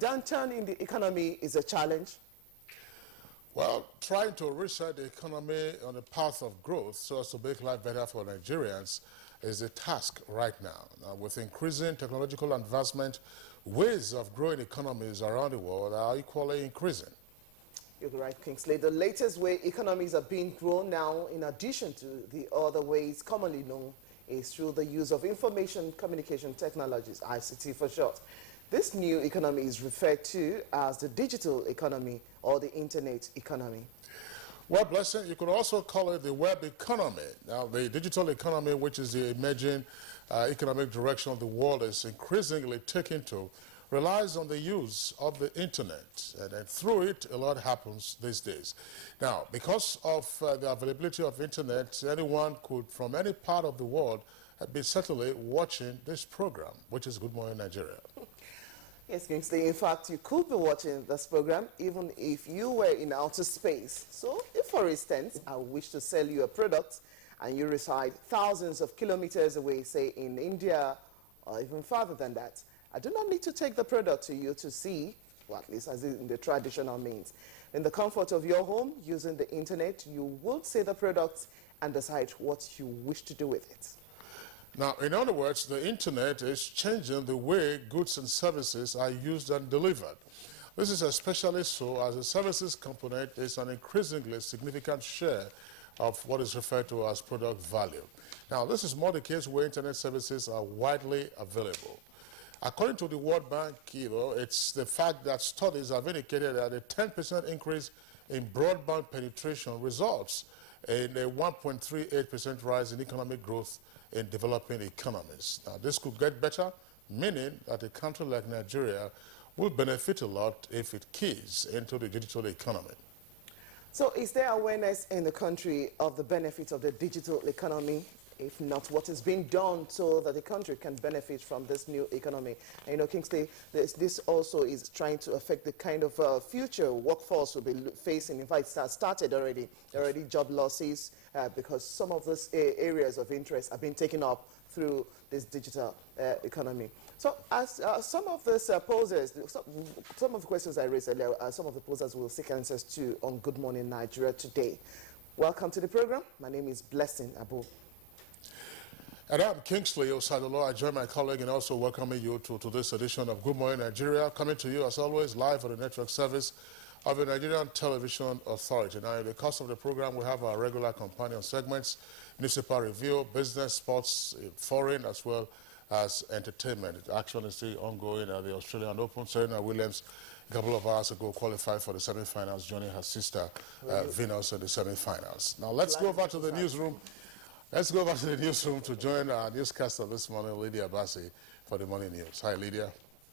Downturn in the economy is a challenge. Well, trying to reset the economy on a path of growth so as to make life better for Nigerians is a task right now. With increasing technological advancement, ways of growing economies around the world are equally increasing. You're right, Kingsley. The latest way economies are being grown now, in addition to the other ways commonly known, is through the use of information communication technologies, ICT for short. This new economy is referred to as the digital economy or the internet economy. Well, Blessing, you could also call it the web economy. Now, the digital economy, which is the emerging economic direction of the world is increasingly taking to, relies on the use of the internet. And through it, a lot happens these days. Now, because of the availability of internet, anyone could, from any part of the world, be certainly watching this program, which is Good Morning Nigeria. Yes, Kingsley. In fact, you could be watching this program even if you were in outer space. So, if, for instance, I wish to sell you a product and you reside thousands of kilometers away, say in India or even farther than that, I do not need to take the product to you to see, well, at least as in the traditional means. In the comfort of your home, using the internet, you will see the product and decide what you wish to do with it. Now, in other words, the internet is changing the way goods and services are used and delivered. This is especially so as the services component is an increasingly significant share of what is referred to as product value. Now, this is more the case where internet services are widely available. According to the World Bank, it's the fact that studies have indicated that a 10% increase in broadband penetration results in a 1.38% rise in economic growth in developing economies. Now, this could get better, meaning that a country like Nigeria will benefit a lot if it keys into the digital economy. So is there awareness in the country of the benefits of the digital economy? If not, what is being done so that the country can benefit from this new economy? And, you know, Kingsley, this also is trying to affect the kind of future workforce we'll be facing. In fact, it started already. There are already job losses because some of those areas of interest have been taken up through this digital economy. So as some of these posers, some of the questions I raised earlier, some of the posers will seek answers to on Good Morning Nigeria today. Welcome to the program. My name is Blessing Abu. And I'm Kingsley Osadolo. I join my colleague in also welcoming you to this edition of Good Morning Nigeria, coming to you as always live on the network service of the Nigerian Television Authority. Now, in the course of the program, we have our regular companion segments, newspaper review, business, sports, foreign, as well as entertainment. It actually is still ongoing at the Australian Open. Serena Williams, a couple of hours ago, qualified for the semi-finals, joining her sister Venus in the semi-finals. Now, let's go over to the newsroom. Let's go back to the newsroom to join our newscaster this morning, Lydia Bassi, for the morning news. Hi, Lydia.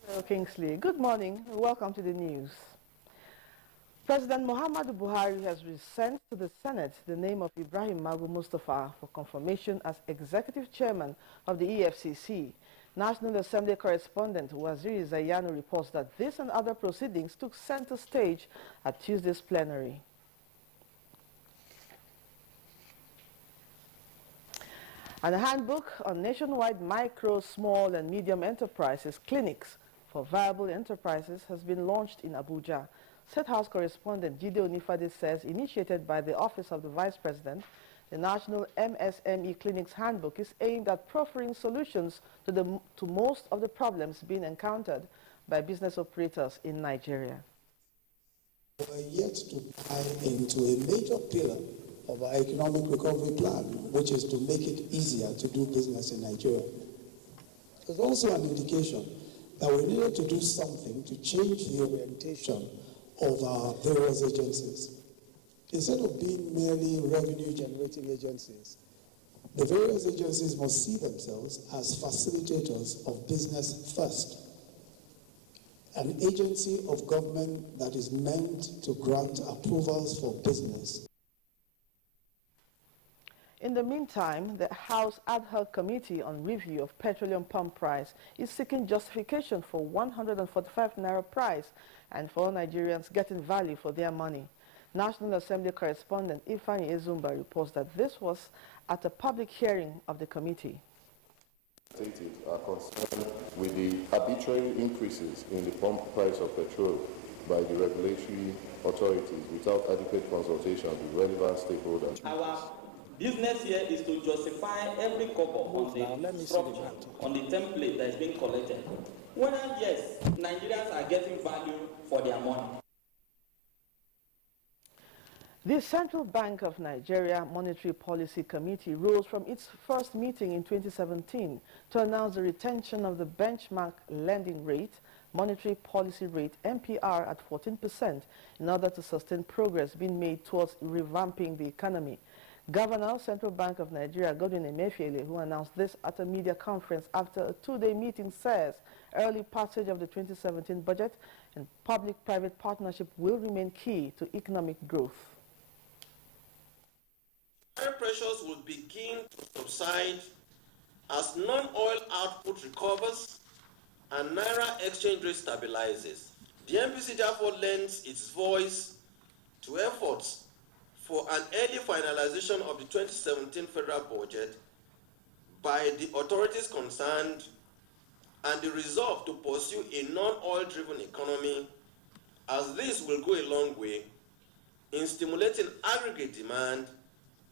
Hello, Kingsley. Good morning. Welcome to the news. President Muhammadu Buhari has sent to the Senate the name of Ibrahim Magu Mustafa for confirmation as Executive Chairman of the EFCC. National Assembly correspondent Waziri Zayanu reports that this and other proceedings took center stage at Tuesday's plenary. And a handbook on nationwide micro, small, and medium enterprises clinics for viable enterprises has been launched in Abuja. State House correspondent Jide Onifade says, initiated by the Office of the Vice President, the National MSME Clinics Handbook is aimed at proffering solutions to most of the problems being encountered by business operators in Nigeria. We are yet to tie into a major pillar of our economic recovery plan, which is to make it easier to do business in Nigeria. There's also an indication that we needed to do something to change the orientation of our various agencies. Instead of being merely revenue-generating agencies, the various agencies must see themselves as facilitators of business first. An agency of government that is meant to grant approvals for business. In the meantime, the House Ad Hoc Committee on Review of Petroleum Pump Price is seeking justification for 145 Naira price and for all Nigerians getting value for their money. National Assembly correspondent Ifani Ezumba reports that this was at a public hearing of the committee. Stated are concerned with the arbitrary increases in the pump price of petrol by the regulatory authorities without adequate consultation with relevant stakeholders. Our business here is to justify every kobo on the structure, on the template that is being collected. Whether, yes, Nigerians are getting value for their money. The Central Bank of Nigeria Monetary Policy Committee rose from its first meeting in 2017 to announce the retention of the benchmark lending rate, monetary policy rate MPR at 14% in order to sustain progress being made towards revamping the economy. Governor, Central Bank of Nigeria, Godwin Emefiele, who announced this at a media conference after a two-day meeting, says early passage of the 2017 budget and public-private partnership will remain key to economic growth. Oil pressures will begin to subside as non-oil output recovers and Naira exchange rate stabilizes. The MPC therefore lends its voice to efforts for an early finalization of the 2017 federal budget by the authorities concerned and the resolve to pursue a non-oil driven economy, as this will go a long way in stimulating aggregate demand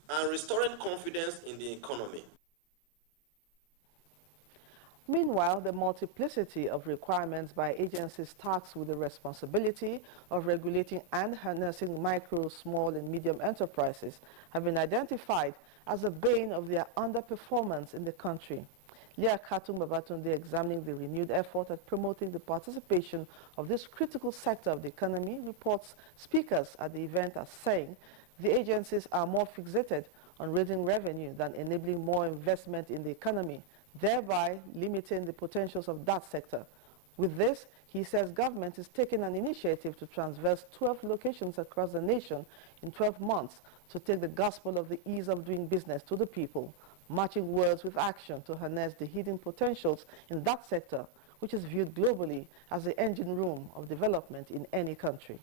and restoring confidence in the economy. Meanwhile, the multiplicity of requirements by agencies tasked with the responsibility of regulating and harnessing micro, small and medium enterprises have been identified as a bane of their underperformance in the country. Leah Khatum Babatunde, examining the renewed effort at promoting the participation of this critical sector of the economy, reports speakers at the event are saying the agencies are more fixated on raising revenue than enabling more investment in the economy, thereby limiting the potentials of that sector. With this, he says government is taking an initiative to transverse 12 locations across the nation in 12 months to take the gospel of the ease of doing business to the people, matching words with action to harness the hidden potentials in that sector, which is viewed globally as the engine room of development in any country.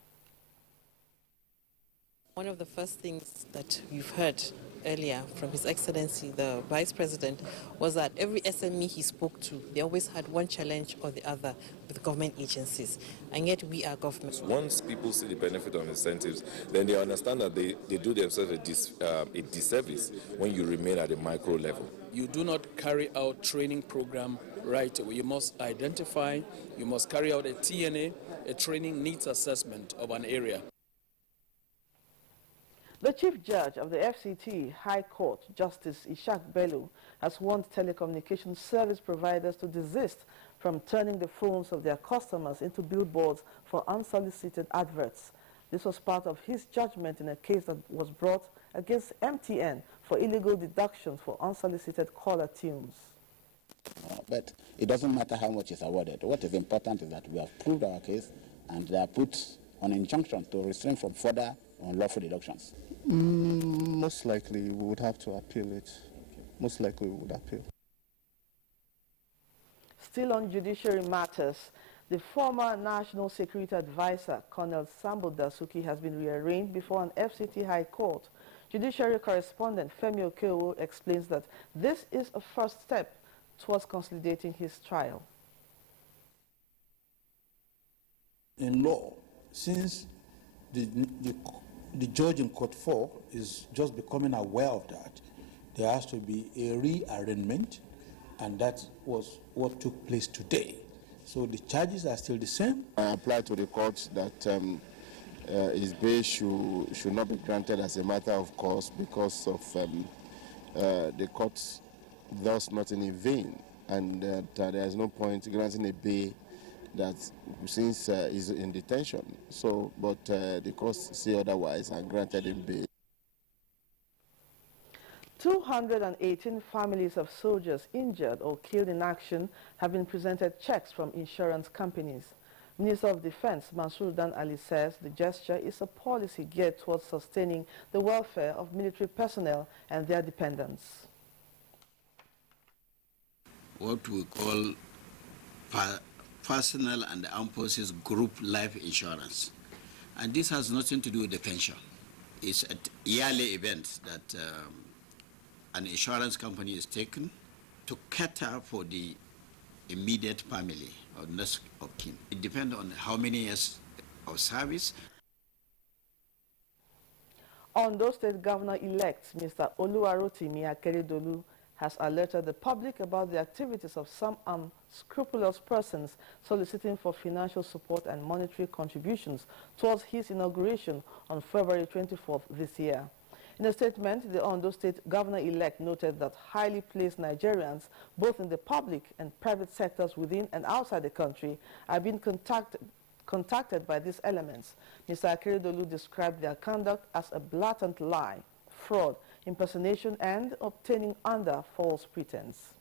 One of the first things that you've heard earlier from His Excellency, the Vice President, was that every SME he spoke to, they always had one challenge or the other with government agencies, and yet we are government. Once people see the benefit of incentives, then they understand that they do themselves a disservice when you remain at a micro level. You do not carry out training program right away. You must identify, you must carry out a TNA, a training needs assessment of an area. The Chief Judge of the FCT High Court, Justice Ishaq Bello, has warned telecommunications service providers to desist from turning the phones of their customers into billboards for unsolicited adverts. This was part of his judgment in a case that was brought against MTN for illegal deductions for unsolicited caller tunes. But it doesn't matter how much is awarded. What is important is that we have proved our case and they are put on injunction to restrain from further unlawful deductions. Most likely we would have to appeal it. Most likely we would appeal. Still on judiciary matters, the former National Security Advisor, Colonel Sambo Dasuki, has been rearranged before an FCT High Court. Judiciary correspondent Femi Okeowo explains that this is a first step towards consolidating his trial. In law, since the judge in Court 4 is just becoming aware of that, there has to be a rearrangement, and that was what took place today. So the charges are still the same. I apply to the court that his bail should not be granted as a matter of course because of the court does nothing in vain, and there is no point granting a bail that since is in detention. So, but the courts say otherwise and granted him bail. 218 families of soldiers injured or killed in action have been presented checks from insurance companies. Minister of Defense Mansour Dan Ali says the gesture is a policy geared towards sustaining the welfare of military personnel and their dependents. What we call personnel and the armed forces group life insurance. And this has nothing to do with the pension. It's a yearly event that an insurance company is taken to cater for the immediate family or next of kin. It depends on how many years of service. Ondo State Governor-elect Mr. Oluwarotimi Akeredolu has alerted the public about the activities of some unscrupulous persons soliciting for financial support and monetary contributions towards his inauguration on February 24th this year. In a statement, the Ondo State Governor-elect noted that highly placed Nigerians, both in the public and private sectors within and outside the country, are being contacted by these elements. Mr. Akeredolu described their conduct as a blatant lie, fraud, impersonation, and obtaining under false pretense.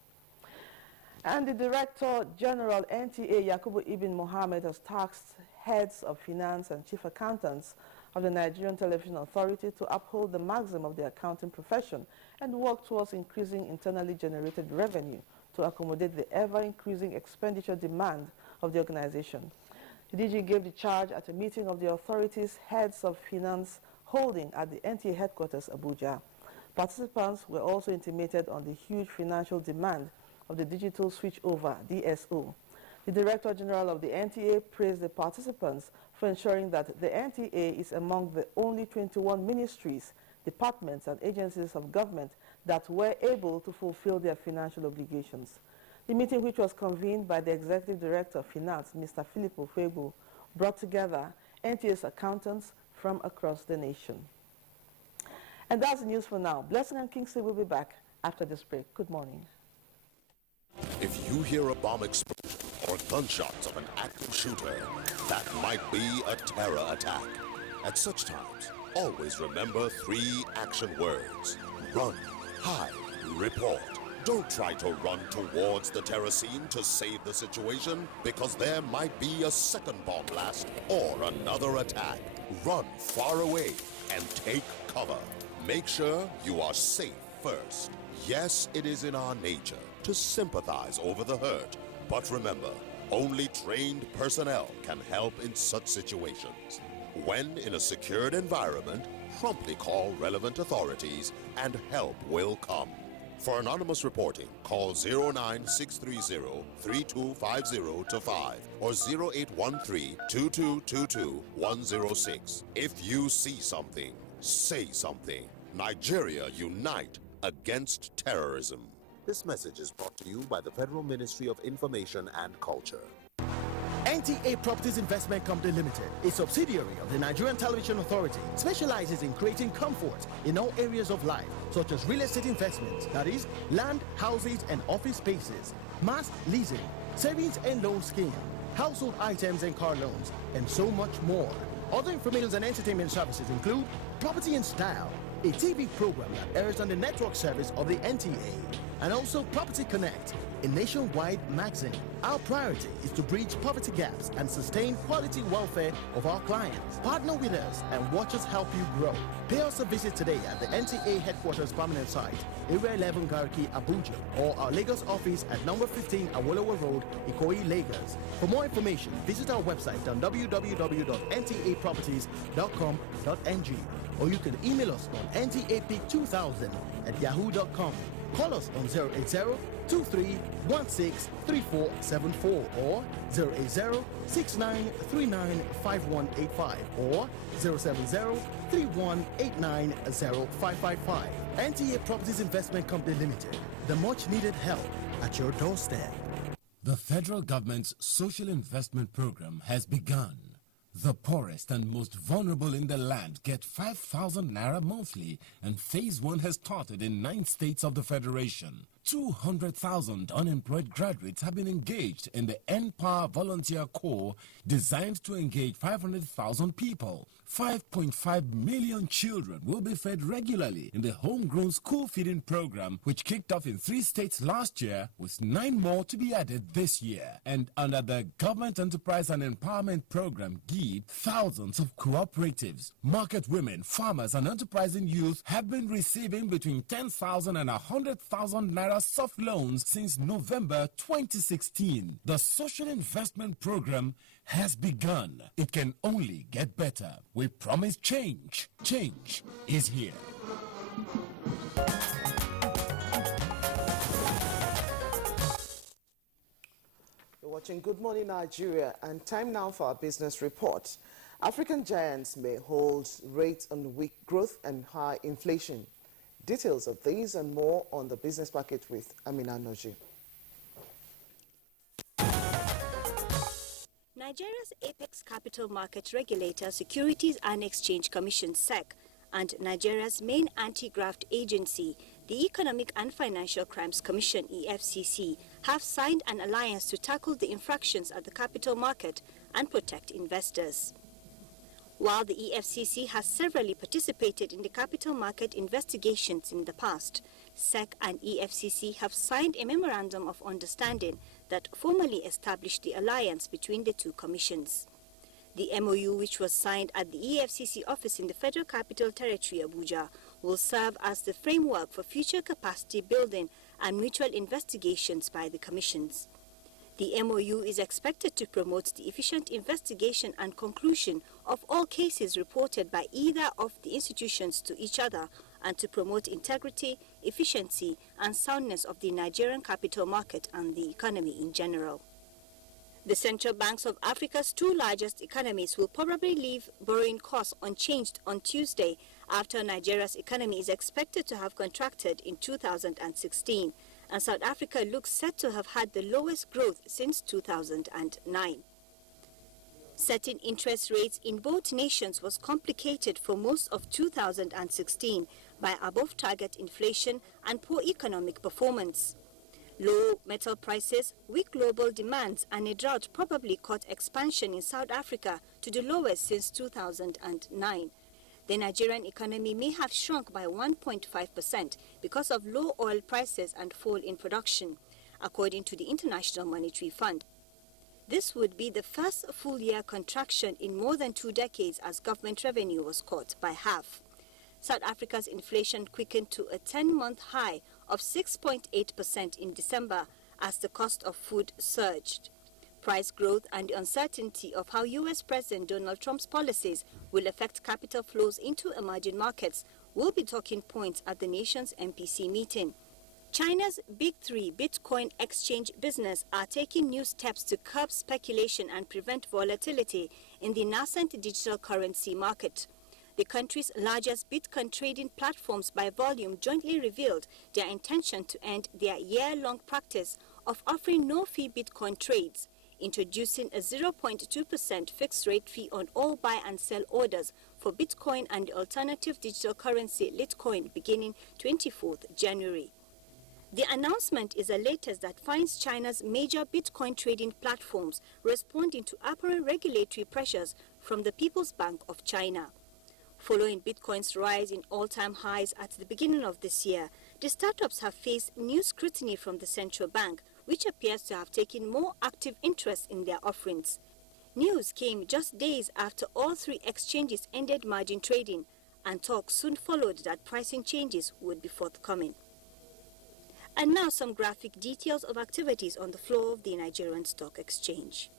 And the Director General NTA, Yakubu Ibn Mohammed, has tasked heads of finance and chief accountants of the Nigerian Television Authority to uphold the maxim of the accounting profession and work towards increasing internally generated revenue to accommodate the ever-increasing expenditure demand of the organization. The DG gave the charge at a meeting of the authority's heads of finance holding at the NTA headquarters, Abuja. Participants were also intimated on the huge financial demand of the digital switchover, DSO. The Director General of the NTA praised the participants for ensuring that the NTA is among the only 21 ministries, departments, and agencies of government that were able to fulfill their financial obligations. The meeting, which was convened by the Executive Director of Finance, Mr. Philip Ofebo, brought together NTA's accountants from across the nation. And that's the news for now. Blessing and Kingsley will be back after this break. Good morning. If you hear a bomb explosion or gunshots of an active shooter, that might be a terror attack. At such times, always remember 3 action words: run, hide, report. Don't try to run towards the terror scene to save the situation, because there might be a second bomb blast or another attack. Run far away and take cover. Make sure you are safe first. Yes, it is in our nature to sympathize over the hurt, but remember, only trained personnel can help in such situations. When in a secured environment, promptly call relevant authorities and help will come. For anonymous reporting, call 09630-3250-5 or 0813-2222-106. If you see something, say something. Nigeria unite against terrorism. This message is brought to you by the Federal Ministry of Information and Culture. NTA Properties Investment Company Limited, a subsidiary of the Nigerian Television Authority, specializes in creating comfort in all areas of life, such as real estate investments, that is, land, houses, and office spaces, mass leasing, savings and loan scheme, household items and car loans, and so much more. Other information and entertainment services include Property in Style, a TV program that airs on the network service of the NTA, and also Property Connect, a nationwide magazine. Our priority is to bridge poverty gaps and sustain quality welfare of our clients. Partner with us and watch us help you grow. Pay us a visit today at the NTA headquarters permanent site, Area 11 Garki, Abuja, or our Lagos office at number 15 Awolowo Road, Ikoyi, Lagos. For more information, visit our website on www.ntaproperties.com.ng, or you can email us on ntap2000@yahoo.com. Call us on 080-2316-3474 or 080-6939-5185 or 070-3189-0555. NTA Properties Investment Company Limited, the much needed help at your doorstep. The federal government's social investment program has begun. The poorest and most vulnerable in the land get 5,000 naira monthly, and phase 1 has started in 9 states of the federation. 200,000 unemployed graduates have been engaged in the N-Power Volunteer Corps, designed to engage 500,000 people. 5.5 million children will be fed regularly in the homegrown school feeding program, which kicked off in 3 states last year, with 9 more to be added this year. And under the Government Enterprise and Empowerment Program, GEEP, thousands of cooperatives, market women, farmers, and enterprising youth have been receiving between 10,000 and 100,000 naira soft loans since November 2016. The Social Investment Program has begun. It can only get better. We promise change. Change is here. watching Good Morning Nigeria, and time now for our business report. African giants may hold rates on weak growth and high inflation. Details of these and more on the business package with Amina Noji. Nigeria's apex capital market regulator, Securities and Exchange Commission (SEC), and Nigeria's main anti-graft agency, the Economic and Financial Crimes Commission (EFCC), have signed an alliance to tackle the infractions at the capital market and protect investors. While the EFCC has severally participated in the capital market investigations in the past, SEC and EFCC have signed a memorandum of understanding that formally established the alliance between the two commissions. The MOU, which was signed at the EFCC office in the Federal Capital Territory, Abuja, will serve as the framework for future capacity building and mutual investigations by the commissions. The MOU is expected to promote the efficient investigation and conclusion of all cases reported by either of the institutions to each other, and to promote integrity, efficiency, and soundness of the Nigerian capital market and the economy in general. The central banks of Africa's two largest economies will probably leave borrowing costs unchanged on Tuesday after Nigeria's economy is expected to have contracted in 2016, and South Africa looks set to have had the lowest growth since 2009. Setting interest rates in both nations was complicated for most of 2016 by above-target inflation and poor economic performance. Low metal prices, weak global demands, and a drought probably caught expansion in South Africa to the lowest since 2009. The Nigerian economy may have shrunk by 1.5% because of low oil prices and fall in production, according to the International Monetary Fund. This would be the first full-year contraction in more than 2 decades, as government revenue was cut by half. South Africa's inflation quickened to a 10-month high of 6.8% in December as the cost of food surged. Price growth and the uncertainty of how U.S. President Donald Trump's policies will affect capital flows into emerging markets will be talking points at the nation's MPC meeting. China's Big Three Bitcoin exchange business are taking new steps to curb speculation and prevent volatility in the nascent digital currency market. The country's largest Bitcoin trading platforms by volume jointly revealed their intention to end their year-long practice of offering no-fee Bitcoin trades, introducing a 0.2% fixed rate fee on all buy and sell orders for Bitcoin and the alternative digital currency Litecoin beginning 24th January. The announcement is the latest that finds China's major Bitcoin trading platforms responding to apparent regulatory pressures from the People's Bank of China. Following Bitcoin's rise in all-time highs at the beginning of this year, the startups have faced new scrutiny from the central bank, which appears to have taken more active interest in their offerings. News came just days after all three exchanges ended margin trading, and talk soon followed that pricing changes would be forthcoming. And now some graphic details of activities on the floor of the Nigerian Stock Exchange.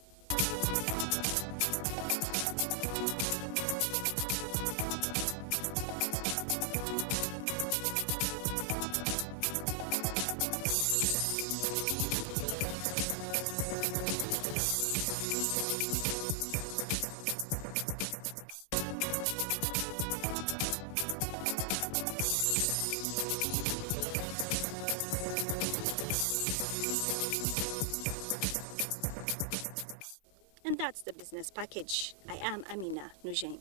And that's the business package. I am Amina Nujain.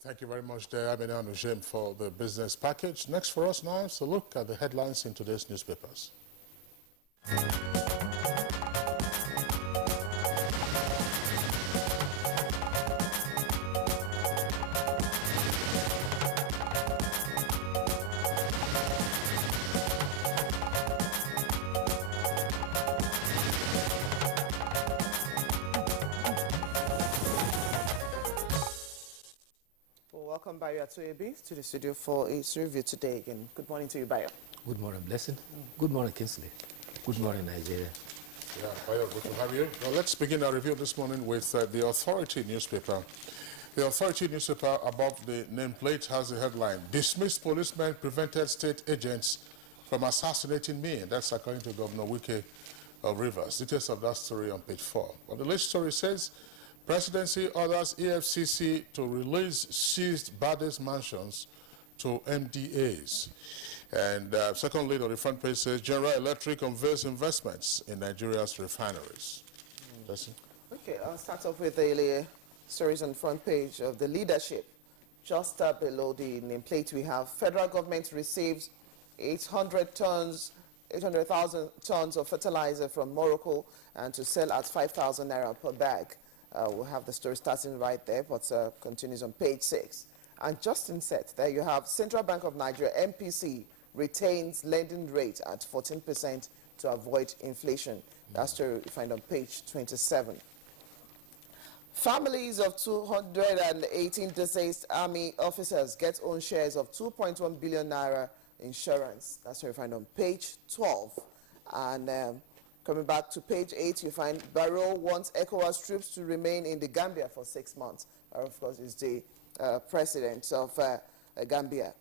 Thank you very much, Amina Nujain, for the business package. Next for us now is a look at the headlines in today's newspapers. Welcome, Bayo Atoyebi, to the studio for its review today again. Good morning to you, Bayo. Good morning, Blessing. Good morning, Kingsley. Good morning, Nigeria. Yeah, Bayo, good to have you. Well, let's begin our review this morning with the Authority newspaper. The Authority newspaper above the nameplate has the headline, "Dismissed policemen prevented state agents from assassinating me. And that's according to Governor Wike of Rivers. Details of that story on page 4. But the latest story says, Presidency orders EFCC to release seized baddest mansions to MDAs. And second lead on the front page says, General Electric unveils investments in Nigeria's refineries. Okay, I'll start off with the stories on the front page of the leadership. Just below the nameplate, we have federal government receives 800,000 tons of fertilizer from Morocco and to sell at 5,000 naira per bag. We'll have the story starting right there, but continues on page 6. And just inset, there you have Central Bank of Nigeria, MPC, retains lending rate at 14% to avoid inflation. That story you find on page 27. Families of 218 deceased army officers get own shares of 2.1 billion naira insurance. That's what you find on page 12. And coming back to page 8, you find Barrow wants ECOWAS troops to remain in the Gambia for 6 months. Barrow, of course, is the president of Gambia.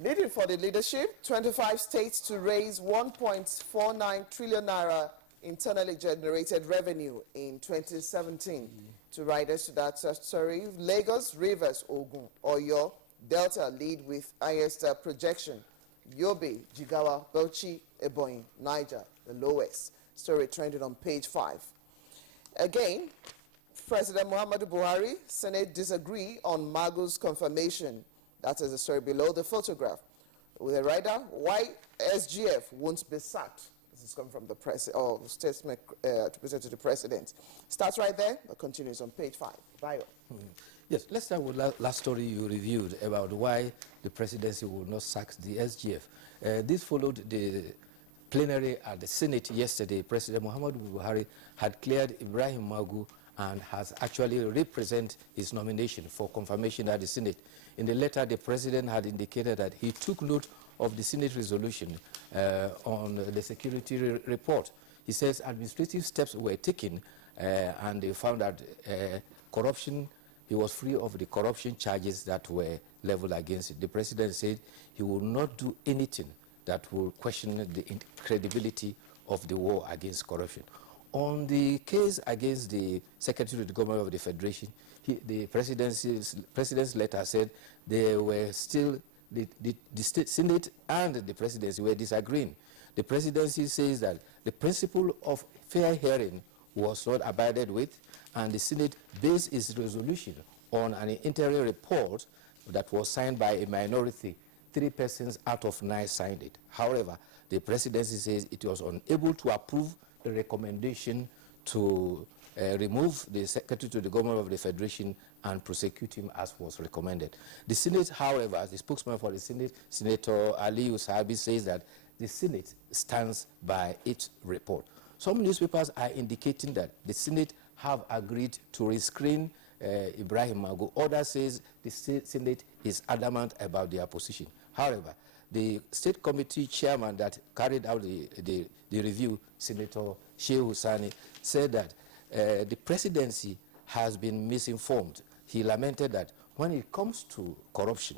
Needed for the leadership, 25 states to raise 1.49 trillion naira internally generated revenue in 2017. To write us to that story, Lagos, Rivers, Ogun, Oyo, Delta lead with highest projection. Yobe, Jigawa, Bauchi, Ebonyi, Niger, the lowest. Story trended on page 5. Again, President Muhammadu Buhari, Senate disagree on Magu's confirmation. That is the story below the photograph. With a writer, why SGF won't be sacked. This is coming from the press, or statement presented to the president. Starts right there, but continues on page 5. Bio. Yes, let's start with last story you reviewed about why the presidency will not sack the SGF. This followed the plenary at the Senate yesterday. President Muhammadu Buhari had cleared Ibrahim Magu and has actually represented his nomination for confirmation at the Senate. In the letter, the president had indicated that he took note of the Senate resolution on the security report. He says administrative steps were taken and they found that corruption, he was free of the corruption charges that were leveled against it. The president said he will not do anything that will question the credibility of the war against corruption. On the case against the Secretary of the Government of the Federation, the president's letter said there were still the Senate and the presidency were disagreeing. The presidency says that the principle of fair hearing was not abided with, and the Senate based its resolution on an interim report that was signed by a minority. 3 persons out of 9 signed it. However, the presidency says it was unable to approve the recommendation to remove the Secretary to the Government of the Federation and prosecute him as was recommended. The Senate, however, the spokesman for the Senate, Senator Ali Usabi, says that the Senate stands by its report. Some newspapers are indicating that the Senate have agreed to rescreen Ibrahim Magu. Others says the Senate is adamant about their position. However, the state committee chairman that carried out the review, Senator Shehu Sani, said that the presidency has been misinformed. He lamented that when it comes to corruption,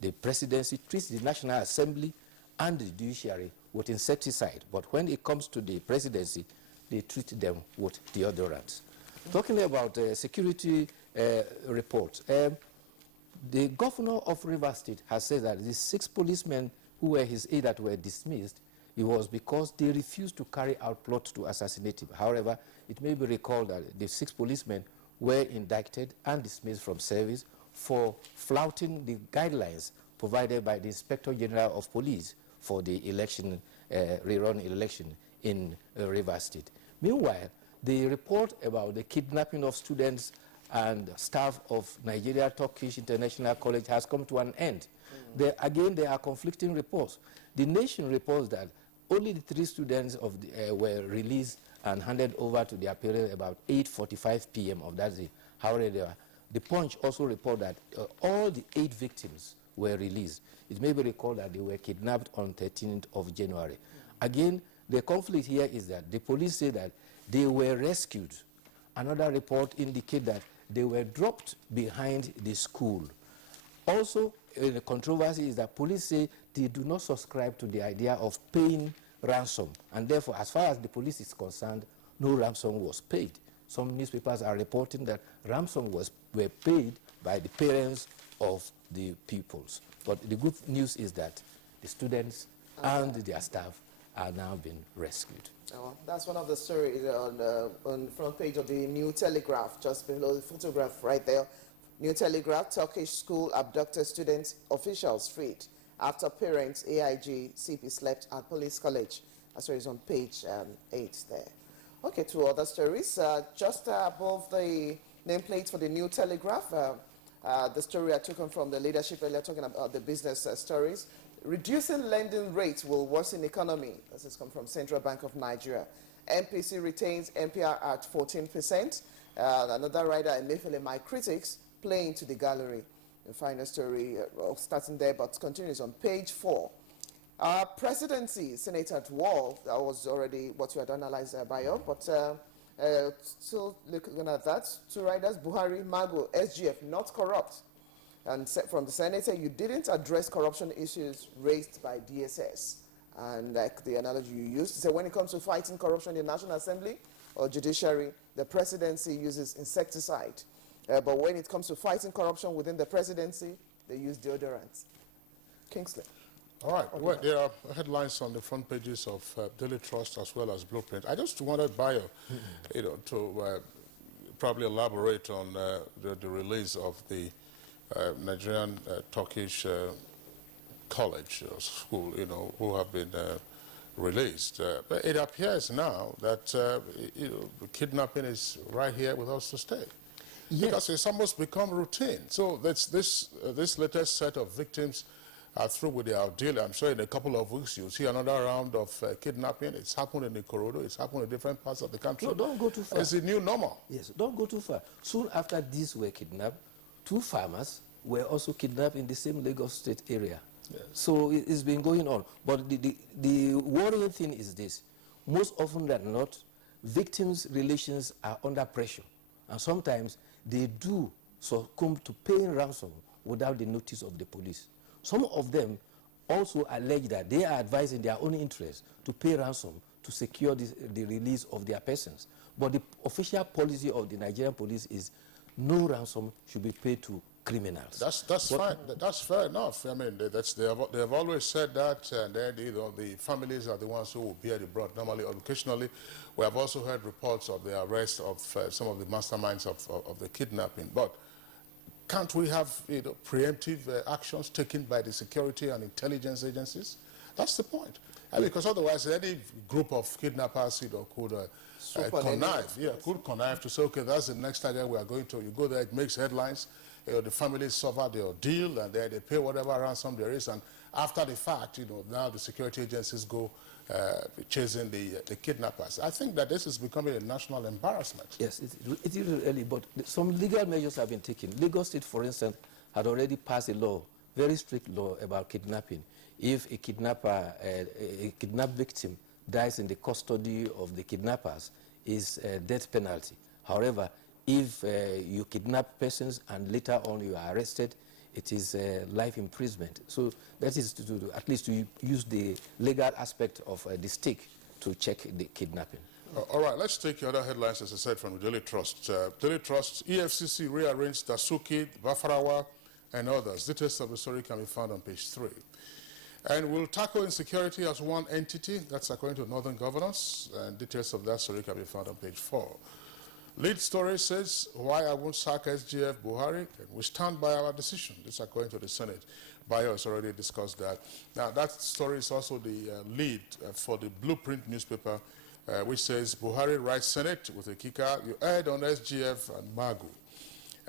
the presidency treats the National Assembly and the Judiciary with insecticide, but when it comes to the presidency, they treat them with deodorants. Talking about security reports, the governor of Rivers State has said that the 6 policemen who were his aide that were dismissed, it was because they refused to carry out plot to assassinate him. However, it may be recalled that the 6 policemen were indicted and dismissed from service for flouting the guidelines provided by the Inspector General of Police for the election, rerun election in Rivers State. Meanwhile, the report about the kidnapping of students and staff of Nigeria Turkish International College has come to an end. Again, there are conflicting reports. The Nation reports that only the 3 students were released and handed over to their parents about 8:45 p.m. of that day. However, the Punch also report that all the 8 victims were released. It may be recalled that they were kidnapped on 13th of January. Again, the conflict here is that the police say that they were rescued. Another report indicates that they were dropped behind the school. Also, the controversy is that police say they do not subscribe to the idea of paying ransom. And therefore, as far as the police is concerned, no ransom was paid. Some newspapers are reporting that ransom were paid by the parents of the pupils. But the good news is that the students and their staff are now being rescued. Oh, that's one of the stories on the front page of the New Telegraph, just below the photograph right there. New Telegraph, Turkish school abducted students, officials freed after parents, AIG, CP slept at police college. That story is on page 8 there. Okay, two other stories. Just above the nameplate for the New Telegraph, the story I took on from the leadership earlier, talking about the business stories. Reducing lending rates will worsen economy. This has come from Central Bank of Nigeria. MPC retains NPR at 14%. Another writer, Emefiele, my critics, playing to the gallery. The final story, starting there, but continues on page 4. Presidency, Senator at war, that was already what you had analyzed there, Bayo, but still looking at that. Two writers, Buhari, Mago, SGF, not corrupt. And from the senator, you didn't address corruption issues raised by DSS. And like the analogy you used, to say when it comes to fighting corruption in the National Assembly or Judiciary, the presidency uses insecticide. But when it comes to fighting corruption within the presidency, they use deodorants. Kingsley. All right. Well, there are headlines on the front pages of Daily Trust as well as Blueprint. I just wanted Bayo, to probably elaborate on the release of the Nigerian Turkish college or school, who have been released. But it appears now that kidnapping is right here with us to stay. Yes. Because it's almost become routine. So that's this latest set of victims are through with their ordeal. I'm sure in a couple of weeks you'll see another round of kidnapping. It's happened in Ikorodu. It's happened in different parts of the country. No, don't go too far. It's a new normal. Yes, don't go too far. Soon after these were kidnapped, 2 farmers were also kidnapped in the same Lagos State area. Yes. So it's been going on. But the worrying thing is this. Most often than not, victims' relations are under pressure. And sometimes they do succumb to paying ransom without the notice of the police. Some of them also allege that they are advising their own interest to pay ransom to secure the release of their persons. But the official policy of the Nigerian police is no ransom should be paid to criminals. That's fine. That's fair enough. I mean, they have always said that, and then the families are the ones who will bear the brunt. Normally, occasionally, we have also heard reports of the arrest of some of the masterminds of the kidnapping. But can't we have preemptive actions taken by the security and intelligence agencies? That's the point. Because otherwise, any group of kidnappers could connive to say, okay, that's the next target we are going to. You go there, it makes headlines. The families suffer their ordeal, and then they pay whatever ransom there is. And after the fact, now the security agencies go chasing the kidnappers. I think that this is becoming a national embarrassment. Yes, it is really, but some legal measures have been taken. Lagos State, for instance, had already passed a law, very strict law about kidnapping. If a kidnapper, a kidnapped victim dies in the custody of the kidnappers, is a death penalty. However, if you kidnap persons and later on you are arrested, it is life imprisonment. So that is at least to use the legal aspect of the stick to check the kidnapping. All right, let's take the other headlines, as I said, from the Daily Trust. Daily Trust, EFCC rearranged Dasuki, Bafarawa, and others. Details of the story can be found on page 3. And we'll tackle insecurity as one entity. That's according to Northern Governance. And details of that story can be found on page 4. Lead story says, why I won't sack SGF Buhari, and we stand by our decision. This according to the Senate. Bayo has already discussed that. Now, that story is also the lead for the Blueprint newspaper, which says, Buhari writes Senate with a kicker, you aired on SGF and Magu.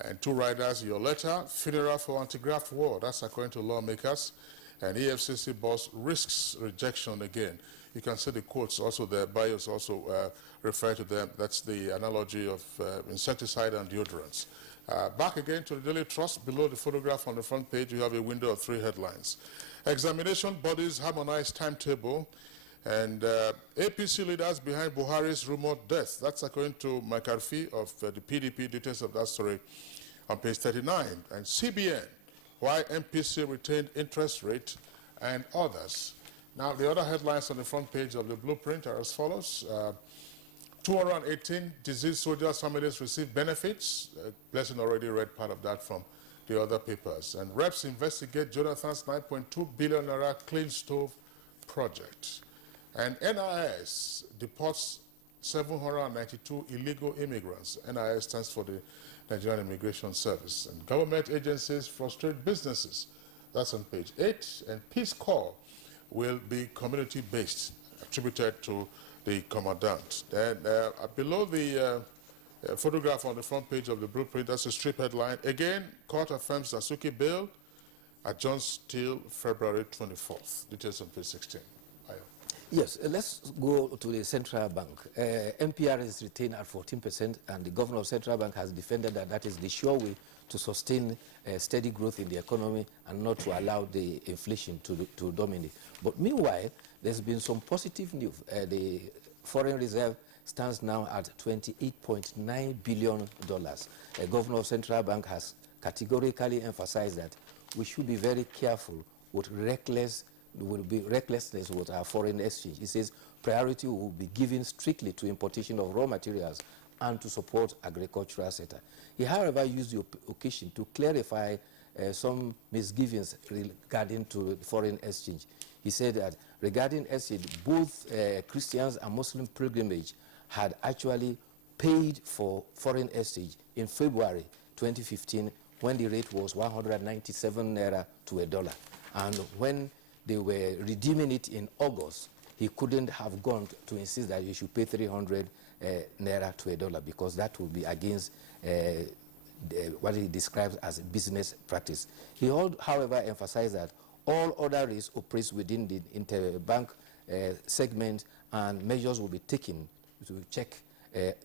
And 2 writers, your letter, funeral for anti-graft war. That's according to lawmakers. And EFCC boss risks rejection again. You can see the quotes also there. Bios also refer to them. That's the analogy of insecticide and deodorants. Back again to the Daily Trust. Below the photograph on the front page, you have a window of 3 headlines. Examination bodies harmonized timetable. And APC leaders behind Buhari's rumored death. That's according to McCarthy of the PDP. Details of that story on page 39. And CBN, why MPC retained interest rate and others. Now, the other headlines on the front page of the blueprint are as follows. 218 deceased soldiers' families receive benefits. Blessing already read part of that from the other papers. And reps investigate Jonathan's 9.2 billion naira clean stove project. And NIS deports 792 illegal immigrants. NIS stands for the Nigerian Immigration Service. And government agencies frustrate businesses. That's on page 8. And Peace Corps will be community-based, attributed to the commandant. Then below the photograph on the front page of the blueprint, that's a strip headline. Again, court affirms Dasuki bail, adjourns till February 24th. Details on page 16. Yes, let's go to the central bank. MPR is retained at 14%, and the governor of central bank has defended that that is the sure way to sustain steady growth in the economy and not to allow the inflation to dominate. But meanwhile, there's been some positive news. The foreign reserve stands now at $28.9 billion. Governor of central bank has categorically emphasized that we should be very careful with recklessness with our foreign exchange. He says priority will be given strictly to importation of raw materials and to support agricultural sector. He, however, used the occasion to clarify some misgivings regarding to foreign exchange. He said that regarding exchange, both Christians and Muslim pilgrimage had actually paid for foreign exchange in February 2015 when the rate was 197 naira to $1. And when they were redeeming it in August, he couldn't have gone to insist that you should pay 300 naira to $1 because that would be against what he describes as business practice. He, however, emphasized that all other rates operate within the interbank segment and measures will be taken to check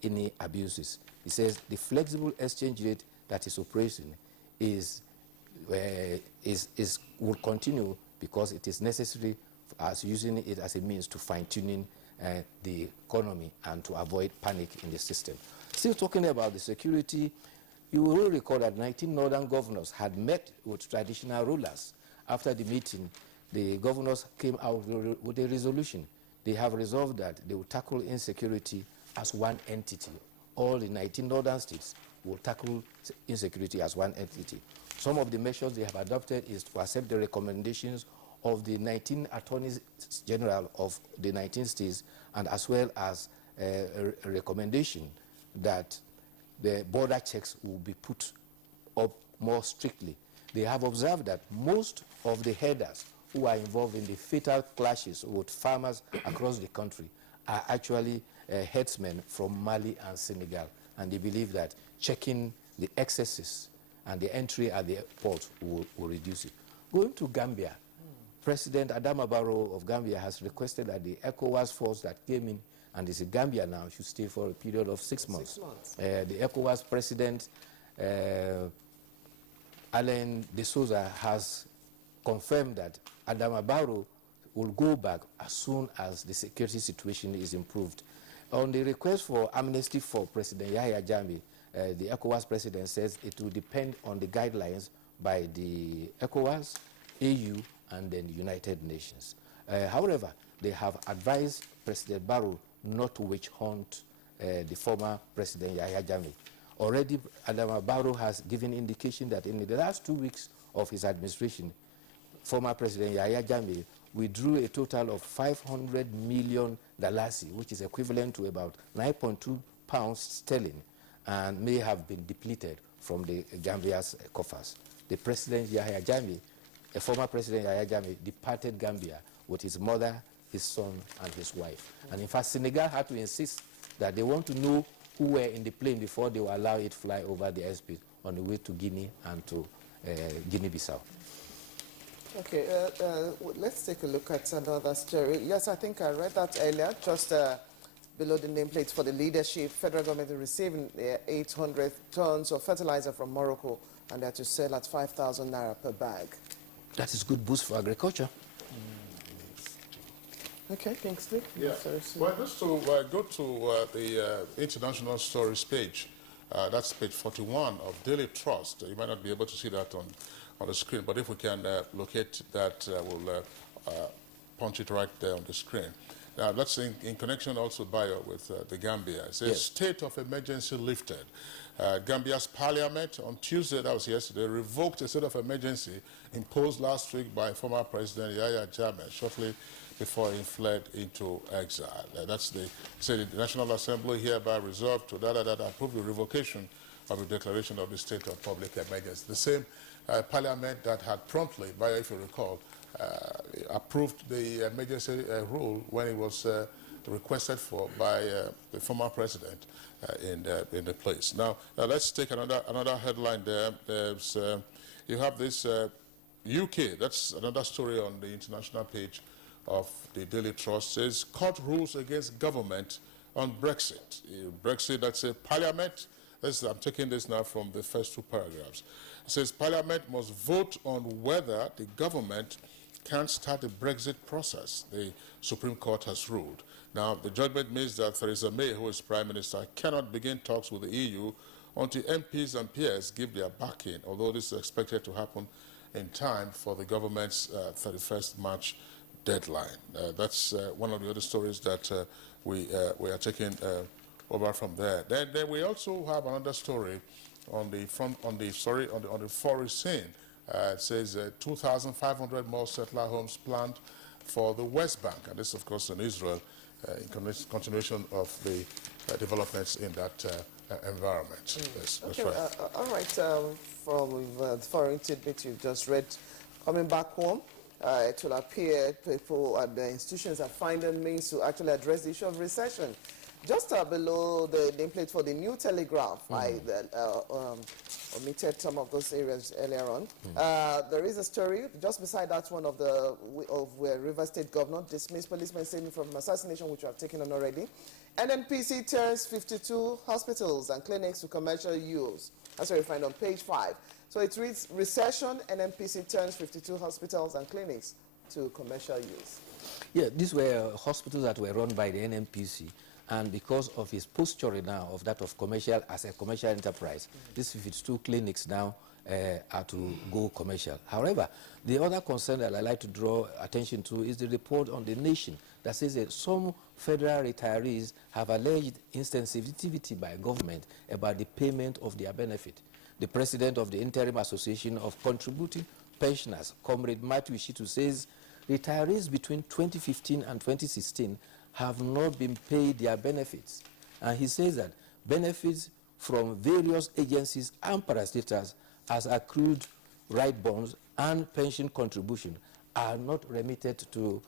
any abuses. He says the flexible exchange rate that is operating will continue because it is necessary as using it as a means to fine-tuning the economy and to avoid panic in the system. Still talking about the security, you will recall that 19 northern governors had met with traditional rulers. After the meeting, the governors came out with a resolution. They have resolved that they will tackle insecurity as one entity. All the 19 northern states will tackle insecurity as one entity. Some of the measures they have adopted is to accept the recommendations of the 19 attorneys general of the 19 states, and as well as a recommendation that the border checks will be put up more strictly. They have observed that most of the headers who are involved in the fatal clashes with farmers across the country are actually headsmen from Mali and Senegal, and they believe that checking the excesses and the entry at the port will reduce it. Going to Gambia, President Adama Barrow of Gambia has requested that the ECOWAS force that came in and is in Gambia now should stay for a period of 6 months. The ECOWAS president, Alain de Souza, has confirmed that Adama Barrow will go back as soon as the security situation is improved. On the request for amnesty for President Yahya Jammeh, the ECOWAS president says it will depend on the guidelines by the ECOWAS, AU, and then the United Nations. However, they have advised President Barrow not to witch hunt the former President Yahya Jammeh. Already, Adama Barrow has given indication that in the last 2 weeks of his administration, former President Yahya Jammeh withdrew a total of $500 million, which is equivalent to about 9.2 pounds sterling, and may have been depleted from the Gambia's coffers. The President Yahya Jammeh, a former President Yahya Jammeh, departed Gambia with his mother, his son, and his wife. And in fact, Senegal had to insist that they want to know who were in the plane before they will allow it fly over the airspace on the way to Guinea and to Guinea-Bissau. Okay, let's take a look at another story. Yes, I think I read that earlier, just below the nameplate for the leadership. Federal government is receiving 800 tons of fertilizer from Morocco, and they're to sell at 5,000 naira per bag. That is good boost for agriculture. Okay, Kingsley. Yeah. Well, just to go to the international stories page, that's page 41 of Daily Trust. You might not be able to see that on the screen, but if we can locate that, we'll punch it right there on the screen. Now, that's in connection also, Bayo, with the Gambia. It says, yes. State of emergency lifted. Gambia's parliament on Tuesday, that was yesterday, revoked a state of emergency imposed last week by former President Yahya Jammeh shortly before he fled into exile. That's the National Assembly hereby resolved to approve the revocation of the declaration of the state of public emergency. The same parliament that had promptly, Bayo, if you recall, approved the emergency rule when it was requested for by the former president in the place. Now let's take another headline there. There's, you have this UK, that's another story on the international page of the Daily Trust, says court rules against government on Brexit. Brexit, that's a parliament. I'm taking this now from the first two paragraphs. It says Parliament must vote on whether the government can start the Brexit process, the Supreme Court has ruled. Now, the judgment means that Theresa May, who is Prime Minister, cannot begin talks with the EU until MPs and peers give their backing, although this is expected to happen in time for the government's 31st March deadline. That's one of the other stories that we are taking over from there. Then we also have another story on the foreign scene. It says 2,500 more settler homes planned for the West Bank, and this, of course, in Israel, in continuation of the developments in that environment. Yes, that's okay, right. All right, from the foreign tidbit you've just read, coming back home, it will appear people at the institutions are finding means to actually address the issue of recession. Just below the nameplate for the New Telegraph, I omitted some of those areas earlier on. There is a story just beside that one of where River State Governor dismissed policemen saving from assassination, which we have taken on already. NNPC turns 52 hospitals and clinics to commercial use. That's what you find on page 5. So it reads, recession, NNPC turns 52 hospitals and clinics to commercial use. Yeah, these were hospitals that were run by the NNPC. And because of his posture now of that of commercial as a commercial enterprise, these 52 clinics now are to go commercial. However, the other concern that I like to draw attention to is the report on the Nation that says that some federal retirees have alleged insensitivity by government about the payment of their benefit. The president of the Interim Association of Contributing Pensioners, Comrade Matthew Shitu, says retirees between 2015 and 2016 have not been paid their benefits. And he says that benefits from various agencies and parastatals as accrued right bonds and pension contribution are not remitted to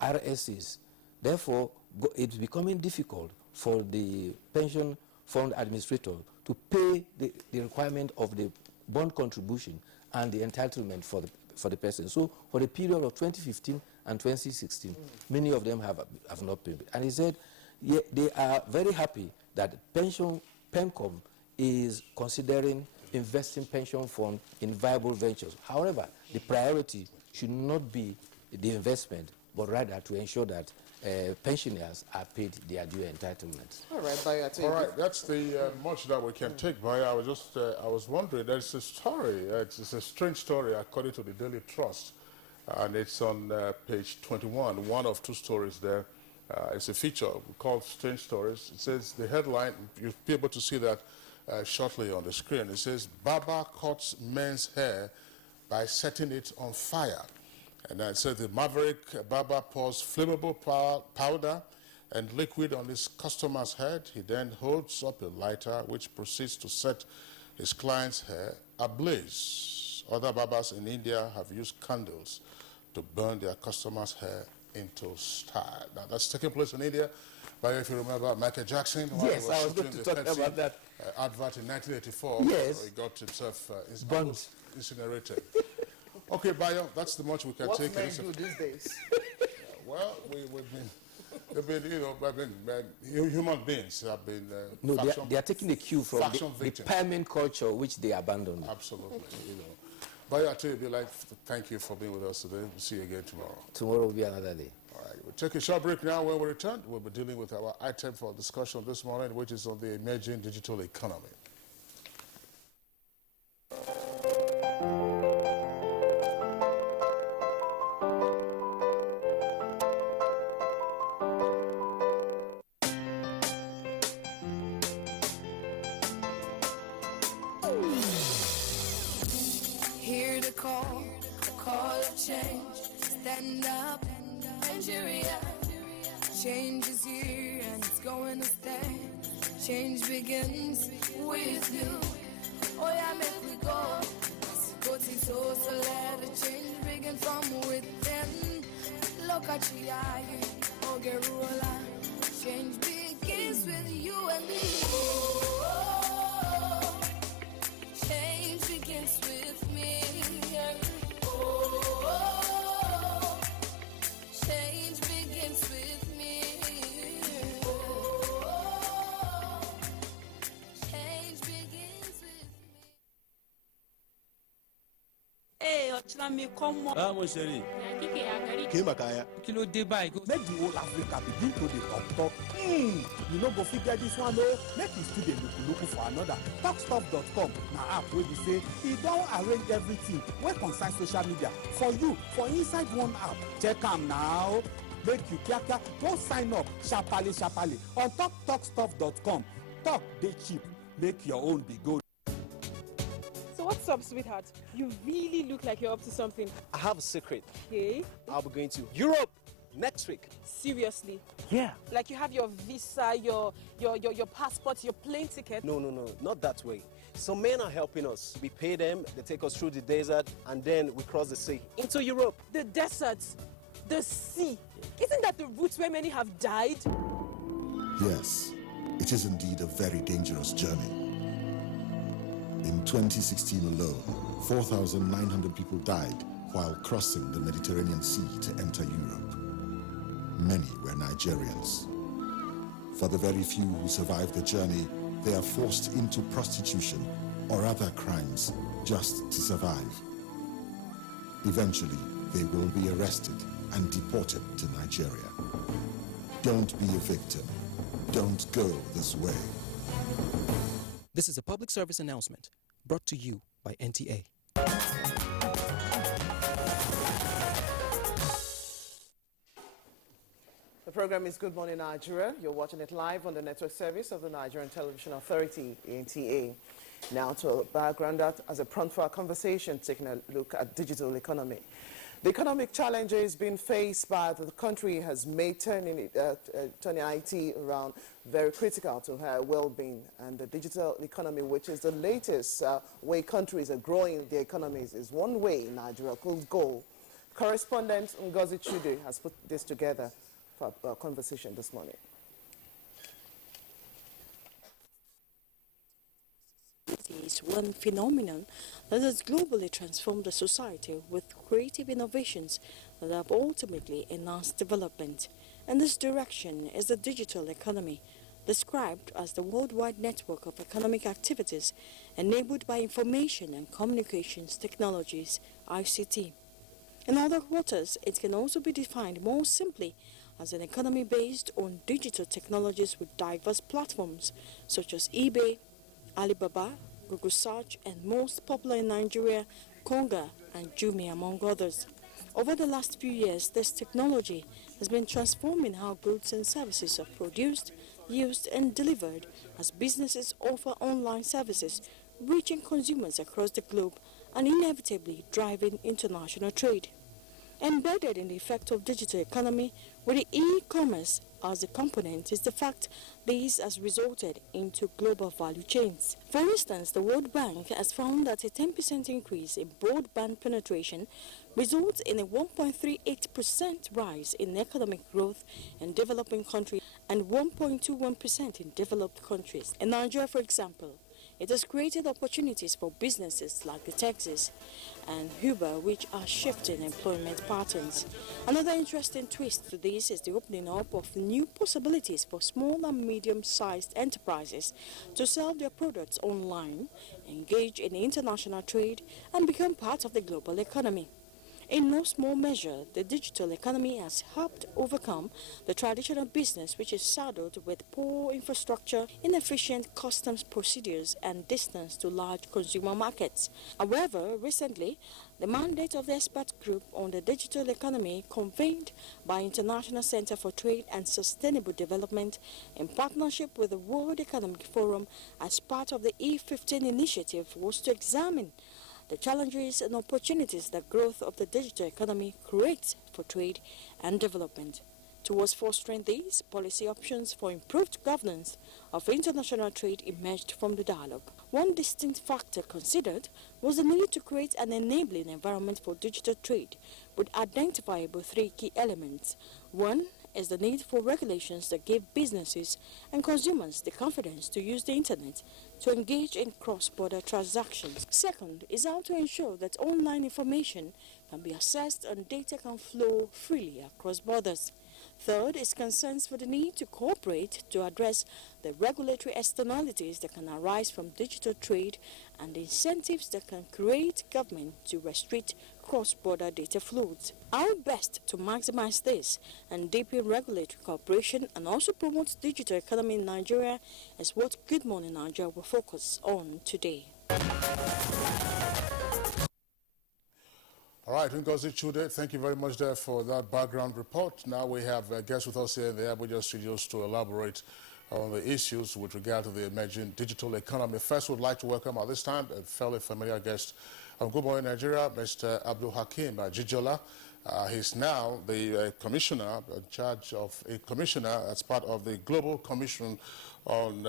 RSCs. Therefore, it's becoming difficult for the pension fund administrator to pay the requirement of the bond contribution and the entitlement for the person. So for the period of 2015 and 2016, many of them have not paid. And he said they are very happy that PENCOM is considering investing pension fund in viable ventures. However, the priority should not be the investment, but rather to ensure that pensioners are paid their due entitlements. All right, Bayo. All right, that's the much that we can take, Bayo. I was wondering, there's a story, it's a strange story according to the Daily Trust, and it's on page 21, one of two stories there. It's a feature called Strange Stories. It says, the headline, you'll be able to see that shortly on the screen. It says, Barber cuts men's hair by setting it on fire. And it says the maverick barber pours flammable powder and liquid on his customer's head. He then holds up a lighter which proceeds to set his client's hair ablaze. Other barbers in India have used candles to burn their customers' hair into style. Now that's taking place in India. But if you remember Michael Jackson, yes, I was going to talk about that advert in 1984. Yes, he got himself incinerated. Okay, Bayo, that's the much we can take. What's men do these days? Well, they've been human beings have been. No, they are taking the cue from the payment culture which they abandoned. Absolutely, Bayo, I tell you, thank you for being with us today. We'll see you again tomorrow. Tomorrow will be another day. All right, we'll take a short break now. When we return, we'll be dealing with our item for discussion this morning, which is on the emerging digital economy. change. Stand up, Nigeria. Change is here and it's going to stay. Change begins with you. Oh yeah, make we go. Go to so let the change begin from within. Look at you, oh Gerula. Change begins with you and me. Oh, change begins with me. Oh, change begins with me. Oh, change begins with me. Hey, Ochlami, come on. Ah, mon chéri. Kilo dey by go. Make the whole Africa begin to the talk. You no go figure this one though. Make you still dey look for another. Talkstuff.com na app wey be say e don arrange everything wey concern social media for you for inside one app. Check am now. Make you kaka go sign up sharply on talkstuff.com. Talk dey cheap. Make your own be good. So what's up, sweetheart? You really look like you're up to something. I have a secret. Okay. I'll be going to Europe next week. Seriously? Yeah. Like you have your visa, your passport, your plane ticket? No, not that way. Some men are helping us. We pay them, they take us through the desert, and then we cross the sea into Europe. The desert, the sea. Isn't that the route where many have died? Yes, it is indeed a very dangerous journey. In 2016 alone, 4,900 people died while crossing the Mediterranean Sea to enter Europe. Many were Nigerians. For the very few who survived the journey, they are forced into prostitution or other crimes just to survive. Eventually, they will be arrested and deported to Nigeria. Don't be a victim. Don't go this way. This is a public service announcement brought to you by NTA. The program is Good Morning Nigeria. You're watching it live on the network service of the Nigerian Television Authority, NTA. Now to a background that as a prompt for our conversation, taking a look at digital economy. The economic challenges being faced by the country has made turning IT around very critical to her well-being. And the digital economy, which is the latest way countries are growing their economies, is one way Nigeria could go. Correspondent Ngozi Chude has put this together for our conversation this morning. Is one phenomenon that has globally transformed the society with creative innovations that have ultimately enhanced development. In this direction is the digital economy, described as the worldwide network of economic activities enabled by information and communications technologies, ICT. In other quarters, it can also be defined more simply as an economy based on digital technologies with diverse platforms such as eBay, Alibaba, Google Search, and most popular in Nigeria, Konga and Jumia, among others. Over the last few years, this technology has been transforming how goods and services are produced, used, and delivered as businesses offer online services, reaching consumers across the globe and inevitably driving international trade. Embedded in the effect of digital economy with the e-commerce as a component is the fact this has resulted into global value chains. For instance, the World Bank has found that a 10% increase in broadband penetration results in a 1.38% rise in economic growth in developing countries and 1.21% in developed countries. In Nigeria, for example, it has created opportunities for businesses like the taxis and Uber, which are shifting employment patterns. Another interesting twist to this is the opening up of new possibilities for small and medium-sized enterprises to sell their products online, engage in international trade, and become part of the global economy. In no small measure, the digital economy has helped overcome the traditional business, which is saddled with poor infrastructure, inefficient customs procedures, and distance to large consumer markets. However, recently, the mandate of the expert group on the digital economy convened by International Center for Trade and Sustainable Development in partnership with the World Economic Forum as part of the E15 initiative was to examine the challenges and opportunities that growth of the digital economy creates for trade and development. Towards fostering these, policy options for improved governance of international trade emerged from the dialogue. One distinct factor considered was the need to create an enabling environment for digital trade with identifiable three key elements. One is the need for regulations that give businesses and consumers the confidence to use the internet to engage in cross-border transactions. Second is how to ensure that online information can be accessed and data can flow freely across borders. Third is concerns for the need to cooperate to address the regulatory externalities that can arise from digital trade and the incentives that can create government to restrict cross-border data flows. How best to maximize this and deepen regulatory cooperation and also promote digital economy in Nigeria is what Good Morning Nigeria will focus on today. All right, Ngozi Chude, thank you very much there for that background report. Now we have guests with us here in the Abuja studios to elaborate on the issues with regard to the emerging digital economy. First, we'd like to welcome at this time a fairly familiar guest of Good Morning Nigeria, Mr. Abdul Hakim Jijola. He's now the commissioner in charge of a commissioner as part of the Global Commission on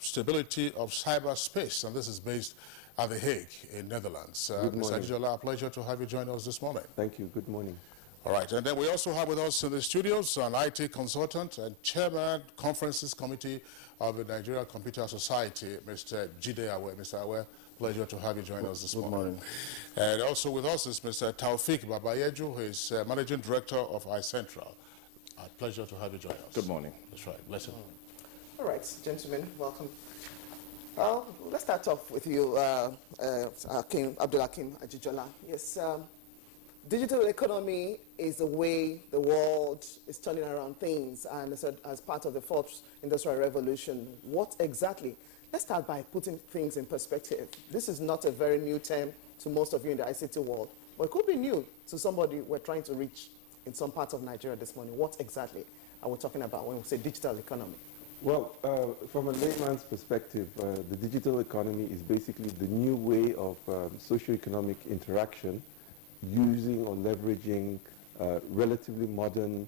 Stability of Cyberspace, and this is based at The Hague in Netherlands. Mr. Jijola, a pleasure to have you join us this morning. Thank you. Good morning. All right, and then we also have with us in the studios an IT consultant and chairman conferences committee of the Nigeria Computer Society, Mr. Jide Awe. Mr. Awe, pleasure to have you join us this morning. Good morning. And also with us is Mr. Taufik Babayeju, who is managing director of iCentral. A pleasure to have you join us. Good morning. That's right. Blessed. All right, gentlemen, welcome. Let's start off with you, Abdul Hakim Jijola. Yes, digital economy is the way the world is turning around things, and as part of the fourth industrial revolution. What exactly? Let's start by putting things in perspective. This is not a very new term to most of you in the ICT world, but it could be new to somebody we're trying to reach in some parts of Nigeria this morning. What exactly are we talking about when we say digital economy? Well, from a layman's perspective, the digital economy is basically the new way of socio-economic interaction using or leveraging relatively modern,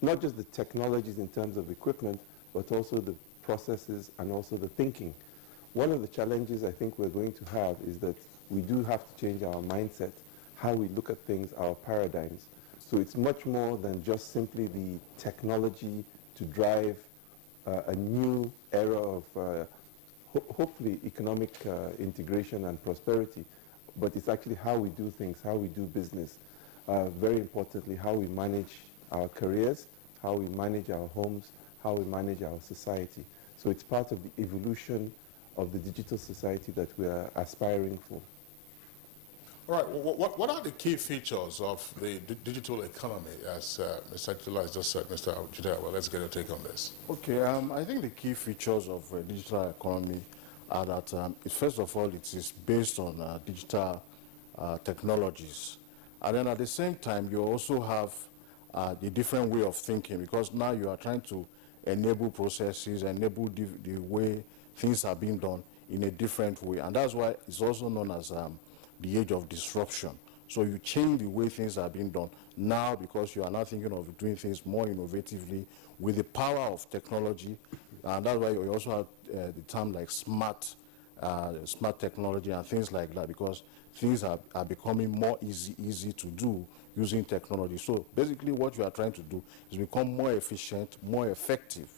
not just the technologies in terms of equipment, but also the processes and also the thinking. One of the challenges I think we're going to have is that we do have to change our mindset, how we look at things, our paradigms. So it's much more than just simply the technology to drive a new era of hopefully economic integration and prosperity, but it's actually how we do things, how we do business. Very importantly, how we manage our careers, how we manage our homes, how we manage our society. So it's part of the evolution of the digital society that we are aspiring for. All right, what are the key features of the digital economy, as Mr. Jijola has just said? Mr. Jide, well, let's get your take on this. Okay, I think the key features of digital economy are that, first of all, it is based on digital technologies. And then at the same time, you also have the different way of thinking, because now you are trying to enable processes, enable the way things are being done in a different way. And that's why it's also known as the age of disruption. So you change the way things are being done now because you are now thinking of doing things more innovatively with the power of technology. And that's why you also have the term like smart technology and things like that, because things are becoming more easy to do using technology. So basically what you are trying to do is become more efficient, more effective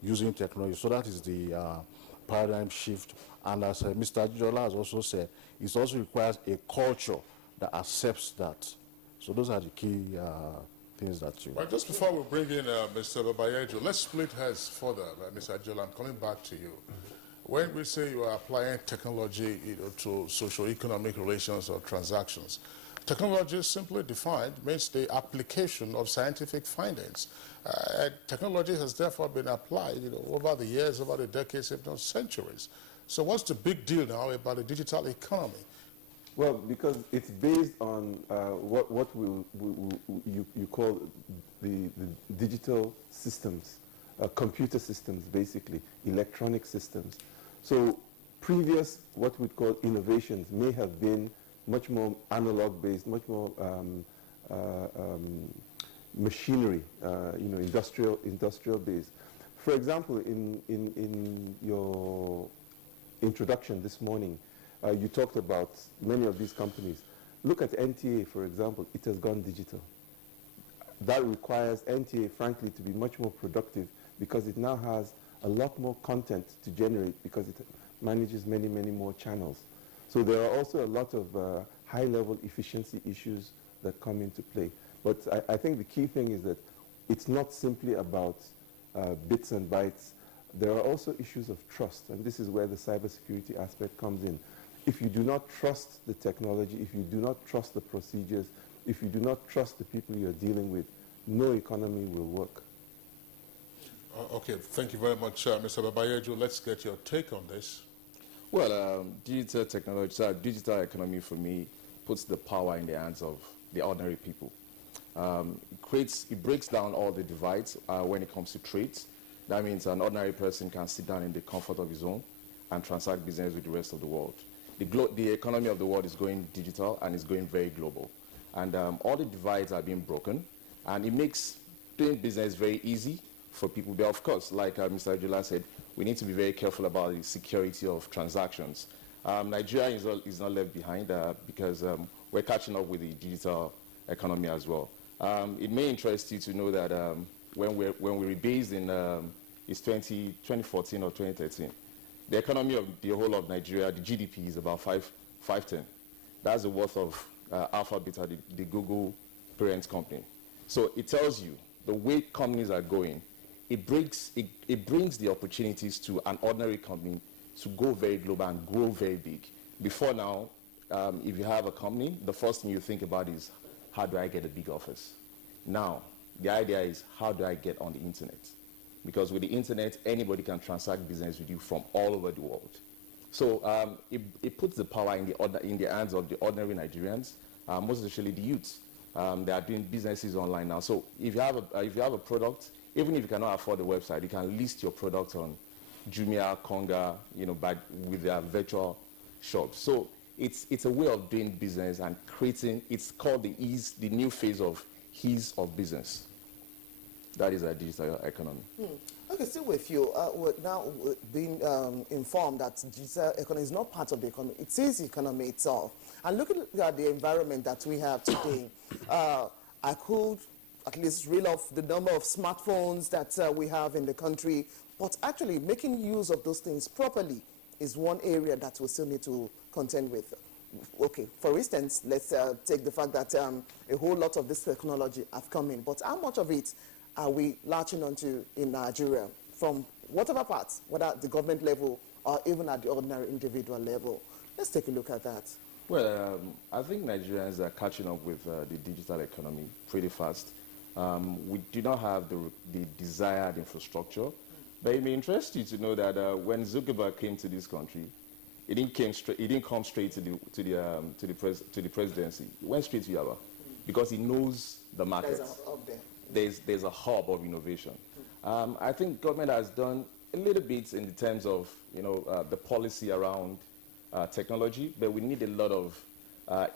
using technology. So that is the paradigm shift. And as Mr. Jijola has also said, it also requires a culture that accepts that. So those are the key things that you... Well, just before we bring in Mr. Babayeju, let's split heads further, Mr. Jijola. I'm coming back to you. When we say you are applying technology to socio-economic relations or transactions, technology, simply defined, means the application of scientific findings. Technology has therefore been applied over the years, over the decades, if not centuries. So what's the big deal now about the digital economy? Well, because it's based on what you call the digital systems, computer systems, basically, electronic systems. So previous, what we'd call innovations, may have been much more analog-based, much more machinery, industrial-based. For example, in your introduction this morning, you talked about many of these companies. Look at NTA, for example. It has gone digital. That requires NTA, frankly, to be much more productive because it now has a lot more content to generate because it manages many, many more channels. So there are also a lot of high-level efficiency issues that come into play. But I think the key thing is that it's not simply about bits and bytes. There are also issues of trust, and this is where the cybersecurity aspect comes in. If you do not trust the technology, if you do not trust the procedures, if you do not trust the people you're dealing with, no economy will work. Okay, thank you very much, Mr. Babayejo. Let's get your take on this. Well, digital technology, digital economy for me puts the power in the hands of the ordinary people. It breaks down all the divides when it comes to trades. That means an ordinary person can sit down in the comfort of his home and transact business with the rest of the world. The economy of the world is going digital and is going very global. And all the divides are being broken, and it makes doing business very easy for people. But of course, like Mr. Ajula said, we need to be very careful about the security of transactions. Nigeria is not left behind because we're catching up with the digital economy as well. It may interest you to know that when we rebased in 2014 or 2013, the economy of the whole of Nigeria, the GDP is about 510. That's the worth of Alphabet, the Google parent company. So it tells you the way companies are going. It brings the opportunities to an ordinary company to go very global and grow very big. Before now, if you have a company, the first thing you think about is, how do I get a big office? Now, the idea is, how do I get on the internet? Because with the internet, anybody can transact business with you from all over the world. So it puts the power in the hands of the ordinary Nigerians, most especially the youths. They are doing businesses online now. So if you have a product, even if you cannot afford the website, you can list your product on Jumia, Konga, with their virtual shops. So it's a way of doing business and creating. It's called the new phase of ease of business. That is a digital economy. Okay, still with you. We're now being informed that digital economy is not part of the economy. It is the economy itself. And looking at the environment that we have today, I could at least reel off the number of smartphones that we have in the country, but actually making use of those things properly is one area that we still need to contend with. Okay, for instance, let's take the fact that a whole lot of this technology have come in, but how much of it are we latching onto in Nigeria from whatever parts, whether at the government level or even at the ordinary individual level? Let's take a look at that. Well, I think Nigerians are catching up with the digital economy pretty fast. We do not have the desired infrastructure, but it may interest you to know that when Zuckerberg came to this country, he didn't come straight to the presidency. He went straight to Yaba because he knows the market. There's a hub of innovation. I think government has done a little bit in the terms of the policy around technology, but we need a lot of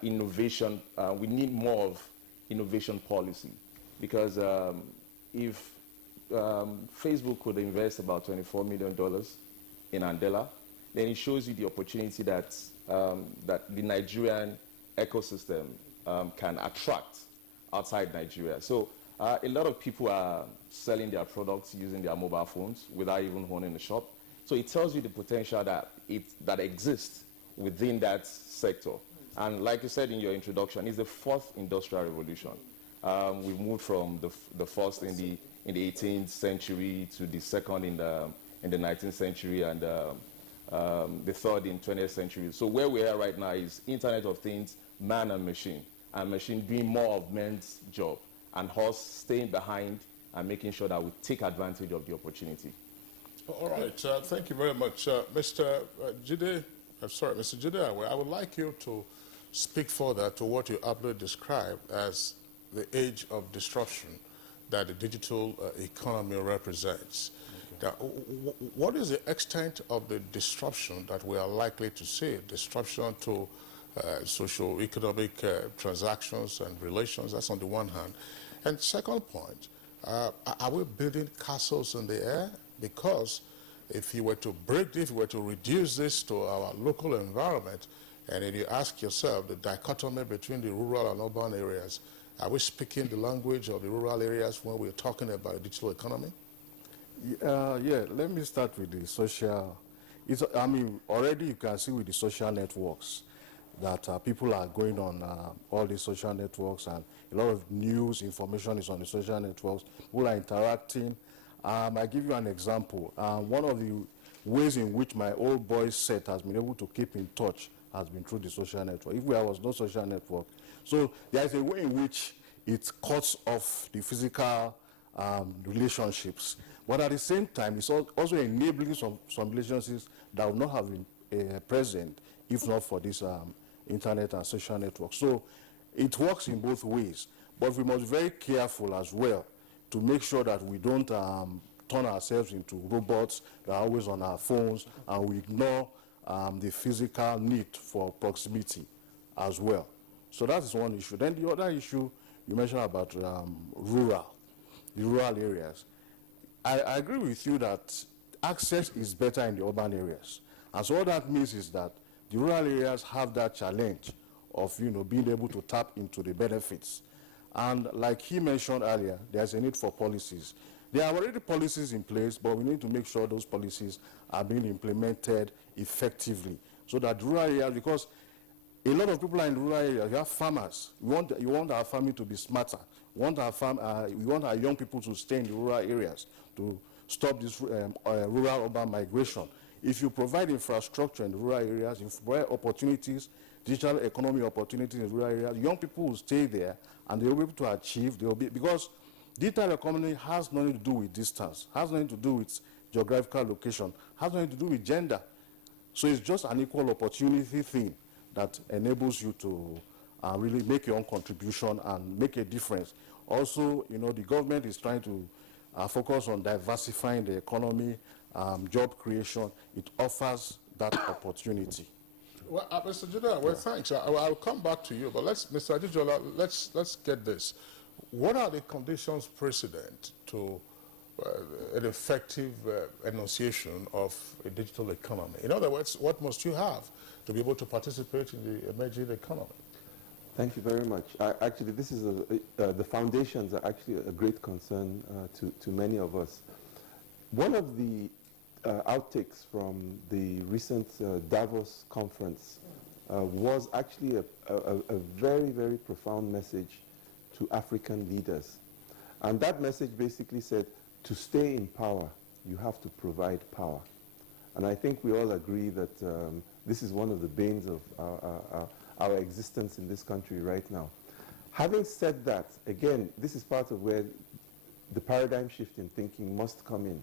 innovation. We need more of innovation policy because if Facebook could invest about $24 million in Andela, then it shows you the opportunity that the Nigerian ecosystem can attract outside Nigeria. So a lot of people are selling their products using their mobile phones without even owning a shop. So it tells you the potential that exists within that sector. And like you said in your introduction, it's the fourth industrial revolution. We've moved from the first in the 18th century to the second in the 19th century and the third in 20th century. So where we are right now is Internet of Things, man and machine doing more of man's job, and us staying behind and making sure that we take advantage of the opportunity. All right, thank you very much. Mr. Jide, Mr. Jide, I would like you to speak further to what you aptly described as the age of disruption that the digital economy represents. Now, what is the extent of the disruption that we are likely to see? Disruption to socio-economic transactions and relations, that's on the one hand. And second point, are we building castles in the air? Because if you were to reduce this to our local environment, and then you ask yourself the dichotomy between the rural and urban areas, are we speaking the language of the rural areas when we're talking about a digital economy? Yeah, let me start with the social. I mean, already you can see with the social networks that people are going on all the social networks, and a lot of news information is on the social networks. People are interacting. I give you an example. One of the ways in which my old boys set has been able to keep in touch has been through the social network. If there was no social network, so there is a way in which it cuts off the physical relationships, but at the same time, it's also enabling some relationships that would not have been present if not for this internet and social network. So it works in both ways, but we must be very careful as well to make sure that we don't turn ourselves into robots that are always on our phones, and we ignore the physical need for proximity as well. So that is one issue. Then the other issue you mentioned about the rural areas. I agree with you that access is better in the urban areas. And so what that means is that the rural areas have that challenge of being able to tap into the benefits. And like he mentioned earlier, there's a need for policies. There are already policies in place, but we need to make sure those policies are being implemented effectively so that rural areas, because a lot of people are in rural areas, you have farmers. You want our farming to be smarter. We want our young people to stay in the rural areas to stop this rural-urban migration. If you provide infrastructure in the rural areas, if you provide opportunities, digital economy opportunities in rural areas, young people will stay there and they'll be able to achieve, because digital economy has nothing to do with distance, has nothing to do with geographical location, has nothing to do with gender. So it's just an equal opportunity thing that enables you to really make your own contribution and make a difference. Also, the government is trying to focus on diversifying the economy, job creation. It offers that opportunity. Well, Mr. Judah, well, thanks. I'll come back to you, but Mr. Ajijola, let's get this. What are the conditions precedent to an effective enunciation of a digital economy? In other words, what must you have to be able to participate in the emerging economy? Thank you very much. Actually, this is the foundations are actually a great concern to many of us. One of the outtakes from the recent Davos conference was actually a very, very profound message to African leaders. And that message basically said, to stay in power, you have to provide power. And I think we all agree that this is one of the banes of our existence in this country right now. Having said that, again, this is part of where the paradigm shift in thinking must come in.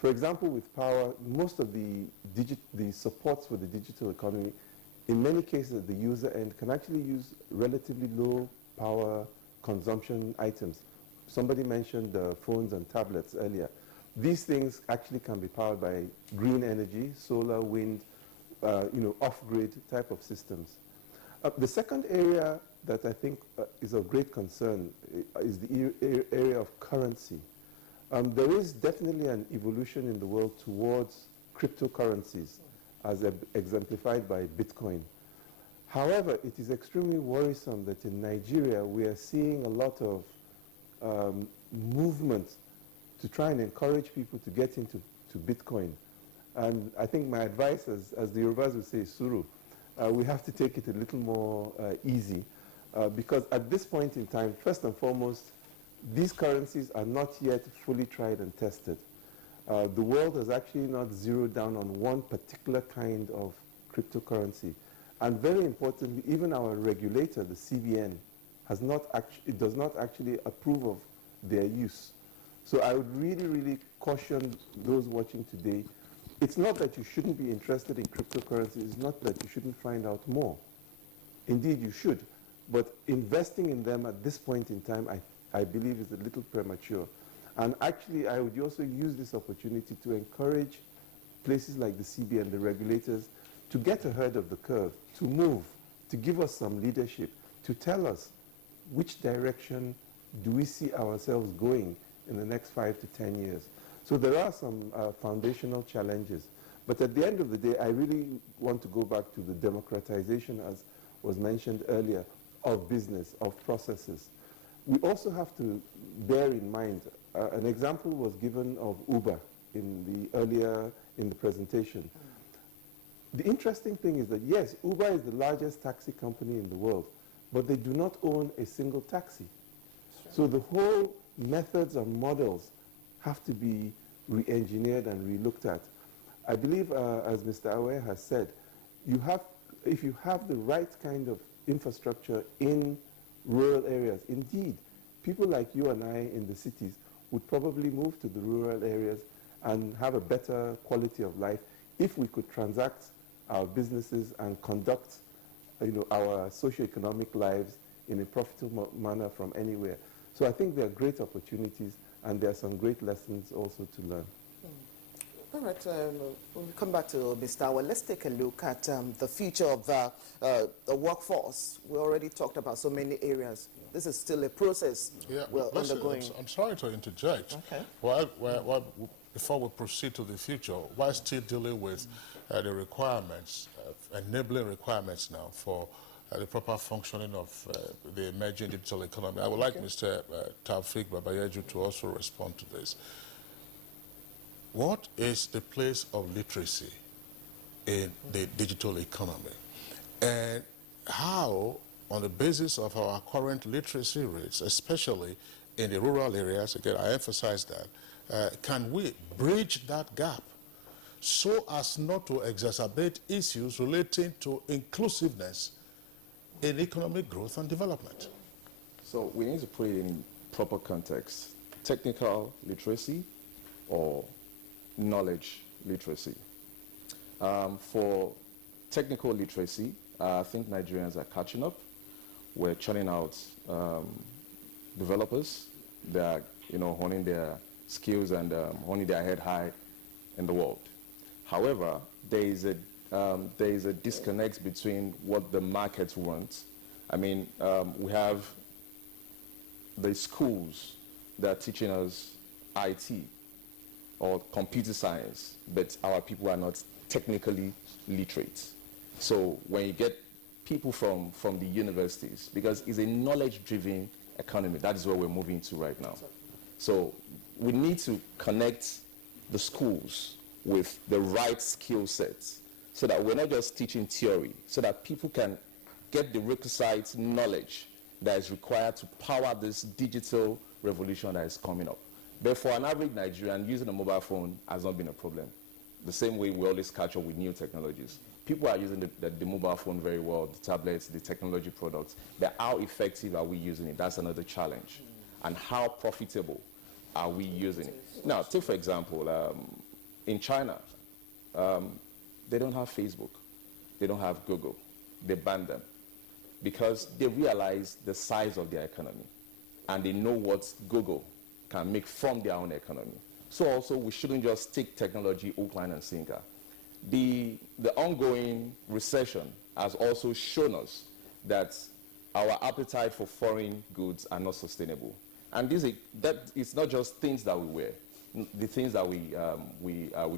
For example, with power, most of the supports for the digital economy, in many cases at the user end, can actually use relatively low power consumption items. Somebody mentioned phones and tablets earlier. These things actually can be powered by green energy, solar, wind, off-grid type of systems. The second area that I think is of great concern is the area of currency. There is definitely an evolution in the world towards cryptocurrencies, as exemplified by Bitcoin. However, it is extremely worrisome that in Nigeria we are seeing a lot of movement to try and encourage people to get into Bitcoin. And I think my advice, as the Yorubas would say, suru, we have to take it a little more easy because at this point in time, first and foremost, these currencies are not yet fully tried and tested. The world has actually not zeroed down on one particular kind of cryptocurrency. And very importantly, even our regulator, the CBN, does not actually approve of their use. So I would really, really caution those watching today. It's not that you shouldn't be interested in cryptocurrencies. It's not that you shouldn't find out more. Indeed, you should. But investing in them at this point in time, I believe is a little premature. And actually, I would also use this opportunity to encourage places like the CB and the regulators to get ahead of the curve, to move, to give us some leadership, to tell us which direction do we see ourselves going in the next 5 to 10 years. So there are some foundational challenges. But at the end of the day, I really want to go back to the democratization, as was mentioned earlier, of business, of processes. We also have to bear in mind, an example was given of Uber earlier in the presentation. The interesting thing is that, yes, Uber is the largest taxi company in the world, but they do not own a single taxi. So the whole methods and models have to be re-engineered and re-looked at. I believe, as Mr. Awe has said, if you have the right kind of infrastructure in rural areas, indeed, people like you and I in the cities would probably move to the rural areas and have a better quality of life if we could transact our businesses and conduct our socio-economic lives in a profitable manner from anywhere. So I think there are great opportunities, and there are some great lessons also to learn. All right, we'll come back to Mr. Awa. Let's take a look at the future of the workforce. We already talked about so many areas. This is still a process we're undergoing. I'm sorry to interject. Okay. Before we proceed to the future, while still dealing with the requirements, enabling requirements now for the proper functioning of the emerging digital economy, I would like Mr. Taufik Babayeju to also respond to this. What is the place of literacy in the digital economy? And how, on the basis of our current literacy rates, especially in the rural areas, again, I emphasize that, can we bridge that gap so as not to exacerbate issues relating to inclusiveness in economic growth and development? So we need to put it in proper context. Technical literacy or knowledge literacy. For technical literacy, I think Nigerians are catching up. We're churning out developers that are, honing their skills and honing their head high in the world. However, there is a disconnect between what the market wants. I mean, we have the schools that are teaching us IT or computer science, but our people are not technically literate. So when you get people from the universities, because it's a knowledge-driven economy, that is where we're moving to right now. So we need to connect the schools with the right skill sets so that we're not just teaching theory, so that people can get the requisite knowledge that is required to power this digital revolution that is coming up. But for an average Nigerian, using a mobile phone has not been a problem. The same way we always catch up with new technologies. People are using the mobile phone very well, the tablets, the technology products. But how effective are we using it? That's another challenge. And how profitable are we using it? Now, take for example, in China, they don't have Facebook. They don't have Google. They banned them because they realize the size of their economy and they know what Google can make from their own economy. So also, we shouldn't just take technology hook, line, and sinker. The ongoing recession has also shown us that our appetite for foreign goods are not sustainable. And it's not just things that we wear, the things that we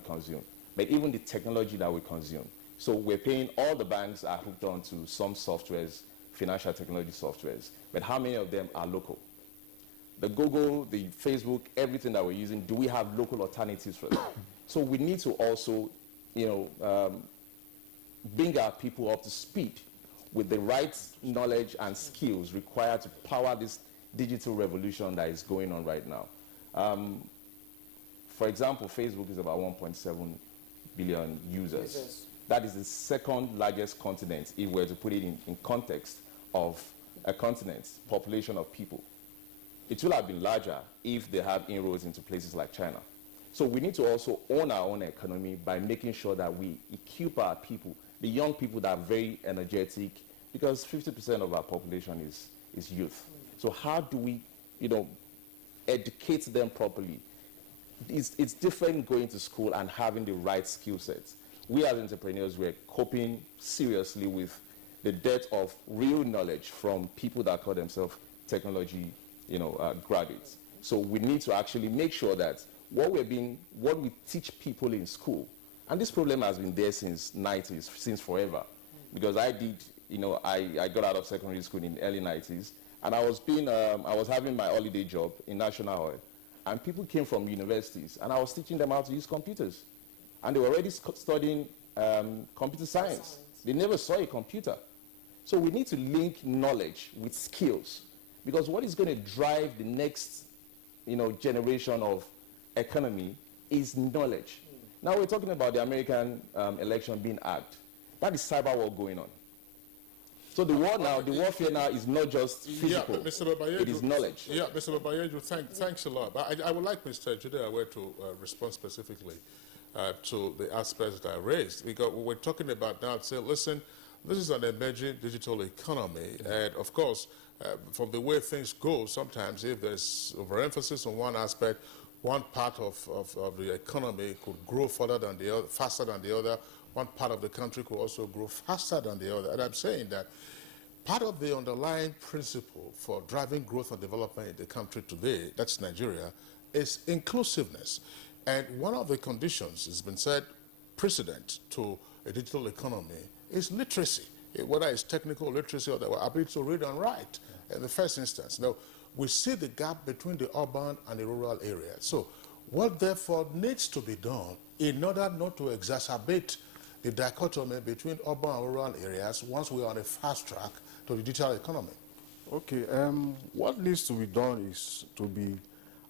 consume, but even the technology that we consume. So we're paying, all the banks are hooked on to some softwares, financial technology softwares, but how many of them are local? The Google, the Facebook, everything that we're using, do we have local alternatives for that? So we need to also, bring our people up to speed with the right knowledge and skills required to power this digital revolution that is going on right now. For example, Facebook is about 1.7 billion users. That is the second largest continent, if we were to put it in context of a continent's population of people. It will have been larger if they have inroads into places like China. So we need to also own our own economy by making sure that we equip our people, the young people that are very energetic, because 50% of our population is youth. So how do we, educate them properly. It's different going to school and having the right skill sets. We as entrepreneurs, we're coping seriously with the dearth of real knowledge from people that call themselves technology, graduates. So we need to actually make sure that what we teach people in school, and this problem has been there since 90s, since forever. Because I got out of secondary school in the early 90s, and I was having my holiday job in National Oil, and people came from universities, and I was teaching them how to use computers. And they were already studying computer science. They never saw a computer. So we need to link knowledge with skills, because what is going to drive the next generation of economy is knowledge. Now we're talking about the American election being hacked. That is cyber war going on. So the war now, the warfare now is not just physical, it is knowledge. Yeah, Mr. Babayeju, thanks a lot. But I would like Mr. Judiciary to respond specifically to the aspects that I raised. Because we're talking about now, say, listen, this is an emerging digital economy, and of course, from the way things go, sometimes if there's overemphasis on one aspect, one part of the economy could grow further than the other, faster than the other. One part of the country could also grow faster than the other. And I'm saying that part of the underlying principle for driving growth and development in the country today, that's Nigeria, is inclusiveness. And one of the conditions has been said precedent to a digital economy is literacy, whether it's technical literacy or the ability to read and write in the first instance. Now, we see the gap between the urban and the rural area. So what therefore needs to be done in order not to exacerbate the dichotomy between urban and rural areas once we are on a fast track to the digital economy? Okay, what needs to be done is to be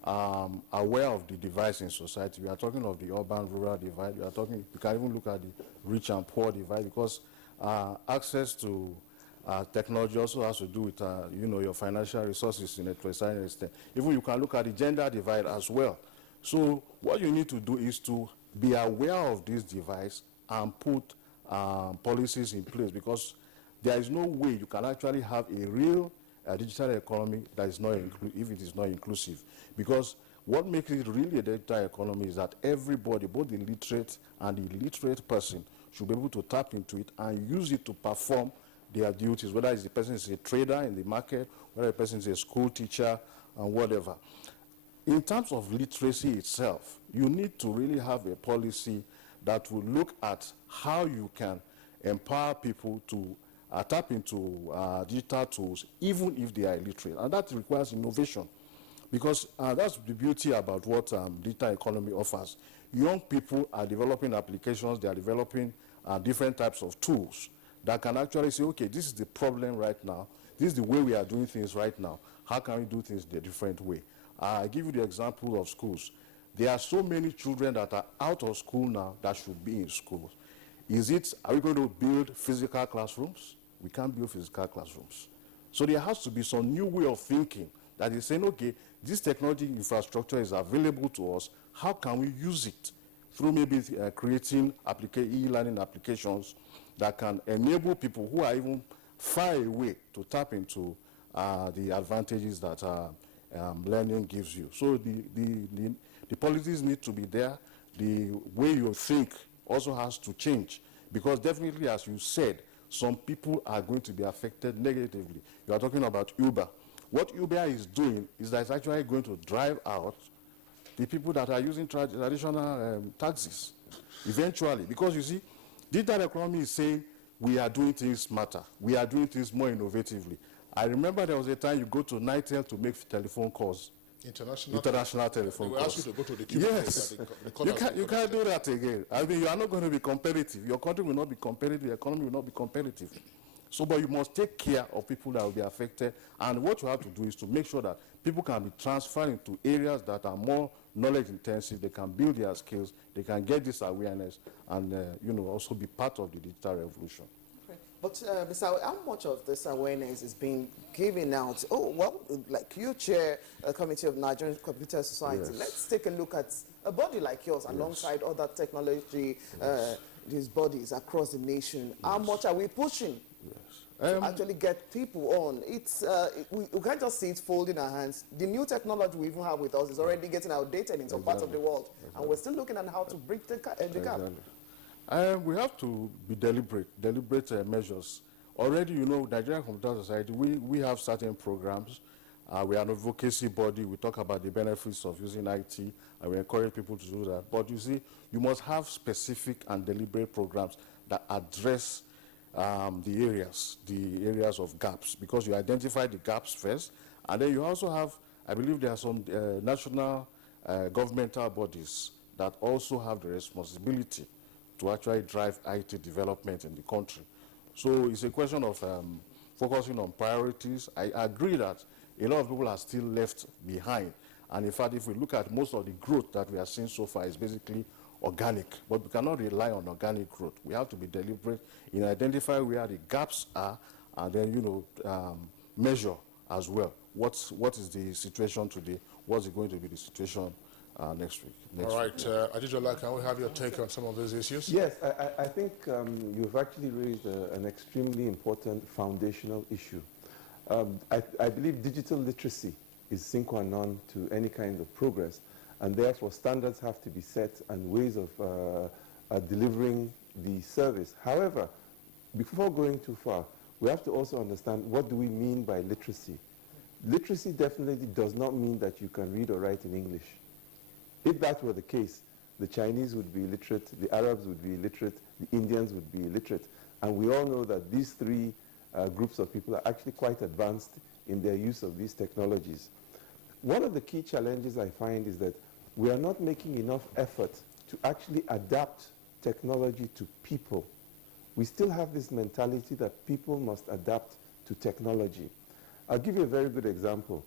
aware of the divides in society. We are talking of the urban-rural divide. We can even look at the rich and poor divide, because access to technology also has to do with your financial resources in a certain extent. Even you can look at the gender divide as well. So what you need to do is to be aware of these divides and put policies in place, because there is no way you can actually have a real digital economy that is not if it is not inclusive. Because what makes it really a digital economy is that everybody, both the literate and the illiterate person, should be able to tap into it and use it to perform their duties, whether the person is a trader in the market, whether the person is a school teacher, and whatever. In terms of literacy itself, you need to really have a policy that will look at how you can empower people to tap into digital tools, even if they are illiterate. And that requires innovation, because that's the beauty about what digital economy offers. Young people are developing applications, they are developing different types of tools that can actually say, okay, this is the problem right now, this is the way we are doing things right now, how can we do things the different way? I give you the example of schools. There are so many children that are out of school now that should be in schools. Are we going to build physical classrooms? We can't build physical classrooms. So there has to be some new way of thinking that is saying, okay, this technology infrastructure is available to us, how can we use it? Through maybe creating e-learning applications that can enable people who are even far away to tap into the advantages that learning gives you. So the policies need to be there. The way you think also has to change, because definitely, as you said, some people are going to be affected negatively. You are talking about Uber. What Uber is doing is that it's actually going to drive out the people that are using traditional taxis eventually. Because you see, digital economy is saying we are doing things smarter. We are doing things more innovatively. I remember there was a time you go to Nitel to make telephone calls. International telephone calls. They will ask you to go to the cubicle. Yes. You can't do that again. I mean, you are not going to be competitive. Your country will not be competitive. The economy will not be competitive. So, but you must take care of people that will be affected. And what you have to do is to make sure that people can be transferred into areas that are more knowledge intensive. They can build their skills. They can get this awareness and, also be part of the digital revolution. But, Mr. how much of this awareness is being given out? Oh, well, like you chair a committee of Nigerian Computer Society. Yes. Let's take a look at a body like yours alongside other technology, these bodies across the nation. How much are we pushing? to actually get people on. It's we can't just see it fold in our hands. The new technology we even have with us is already getting outdated in some parts of the world, and we're still looking at how to bridge the gap. We have to be deliberate measures. Already, you know, Nigerian Computer Society, we have certain programs. We are an advocacy body. We talk about the benefits of using IT, and we encourage people to do that. But you see, you must have specific and deliberate programs that address the areas of gaps, because you identify the gaps first, and then you also have, I believe there are some national governmental bodies that also have the responsibility to actually drive IT development in the country. So it's a question of focusing on priorities. I agree that a lot of people are still left behind, and in fact, if we look at most of the growth that we are seeing so far, is basically organic, but we cannot rely on organic growth. We have to be deliberate in identifying where the gaps are, and then, you know, measure as well what is the situation today, what's going to be the situation next week. All right, Ajijola, can we have your take on some of these issues? Yes, I think you've actually raised an extremely important foundational issue. I believe digital literacy is sine qua non to any kind of progress, and therefore standards have to be set and ways of delivering the service. However, before going too far, we have to also understand, what do we mean by literacy? Literacy definitely does not mean that you can read or write in English. If that were the case, the Chinese would be illiterate, the Arabs would be illiterate, the Indians would be illiterate. And we all know that these three groups of people are actually quite advanced in their use of these technologies. One of the key challenges I find is that we are not making enough effort to actually adapt technology to people. We still have this mentality that people must adapt to technology. I'll give you a very good example.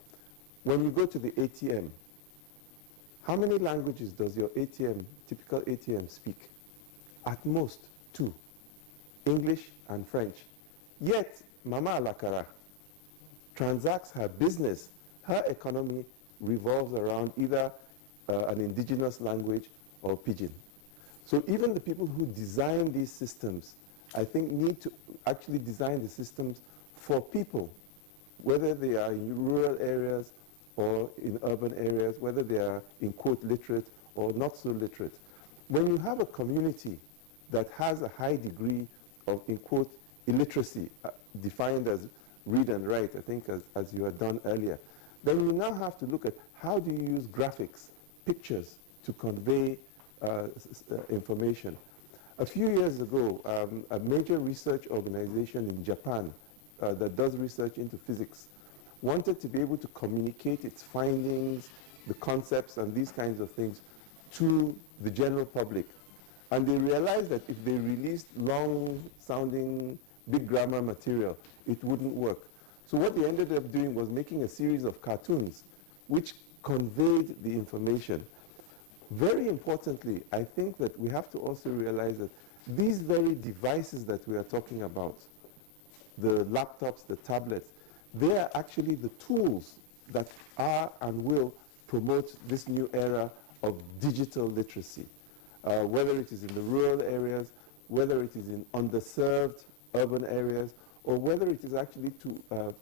When you go to the ATM, how many languages does your typical ATM speak? At most, 2, English and French. Yet, Mama Alakara transacts her business, her economy revolves around either an indigenous language or pidgin. So even the people who design these systems, I think, need to actually design the systems for people, whether they are in rural areas or in urban areas, whether they are, in quote, literate or not so literate. When you have a community that has a high degree of, in quote, illiteracy, defined as read and write, I think, as you had done earlier, then you now have to look at how do you use graphics, pictures, to convey information. A few years ago, a major research organization in Japan that does research into physics wanted to be able to communicate its findings, the concepts, and these kinds of things to the general public. And they realized that if they released long-sounding, big grammar material, it wouldn't work. So what they ended up doing was making a series of cartoons which conveyed the information. Very importantly, I think that we have to also realize that these very devices that we are talking about, the laptops, the tablets, they are actually the tools that are and will promote this new era of digital literacy. Whether it is in the rural areas, whether it is in underserved urban areas, or whether it is actually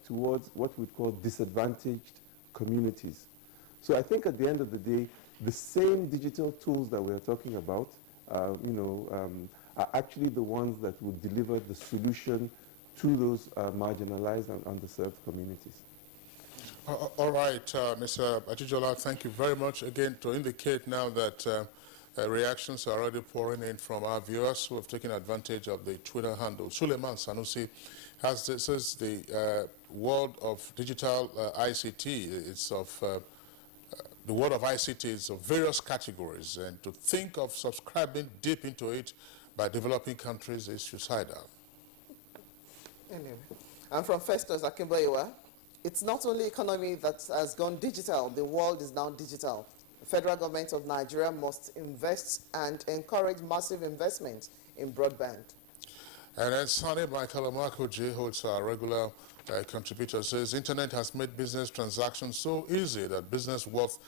towards what we'd call disadvantaged communities. So I think at the end of the day, the same digital tools that we're talking about, are actually the ones that will deliver the solution to those marginalized and underserved communities. All right, Mr. Ajijola, thank you very much again to indicate now that reactions are already pouring in from our viewers who have taken advantage of the Twitter handle. Suleiman Sanusi says the world of digital ICT, it's of the world of ICT is of various categories, and to think of subscribing deep into it by developing countries is suicidal. Anyway, I'm from Festus Akimboiwa. It's not only economy that has gone digital, the world is now digital. The federal government of Nigeria must invest and encourage massive investment in broadband. And then Sani Michael Amarko J, who's our regular contributor, says internet has made business transactions so easy that business worth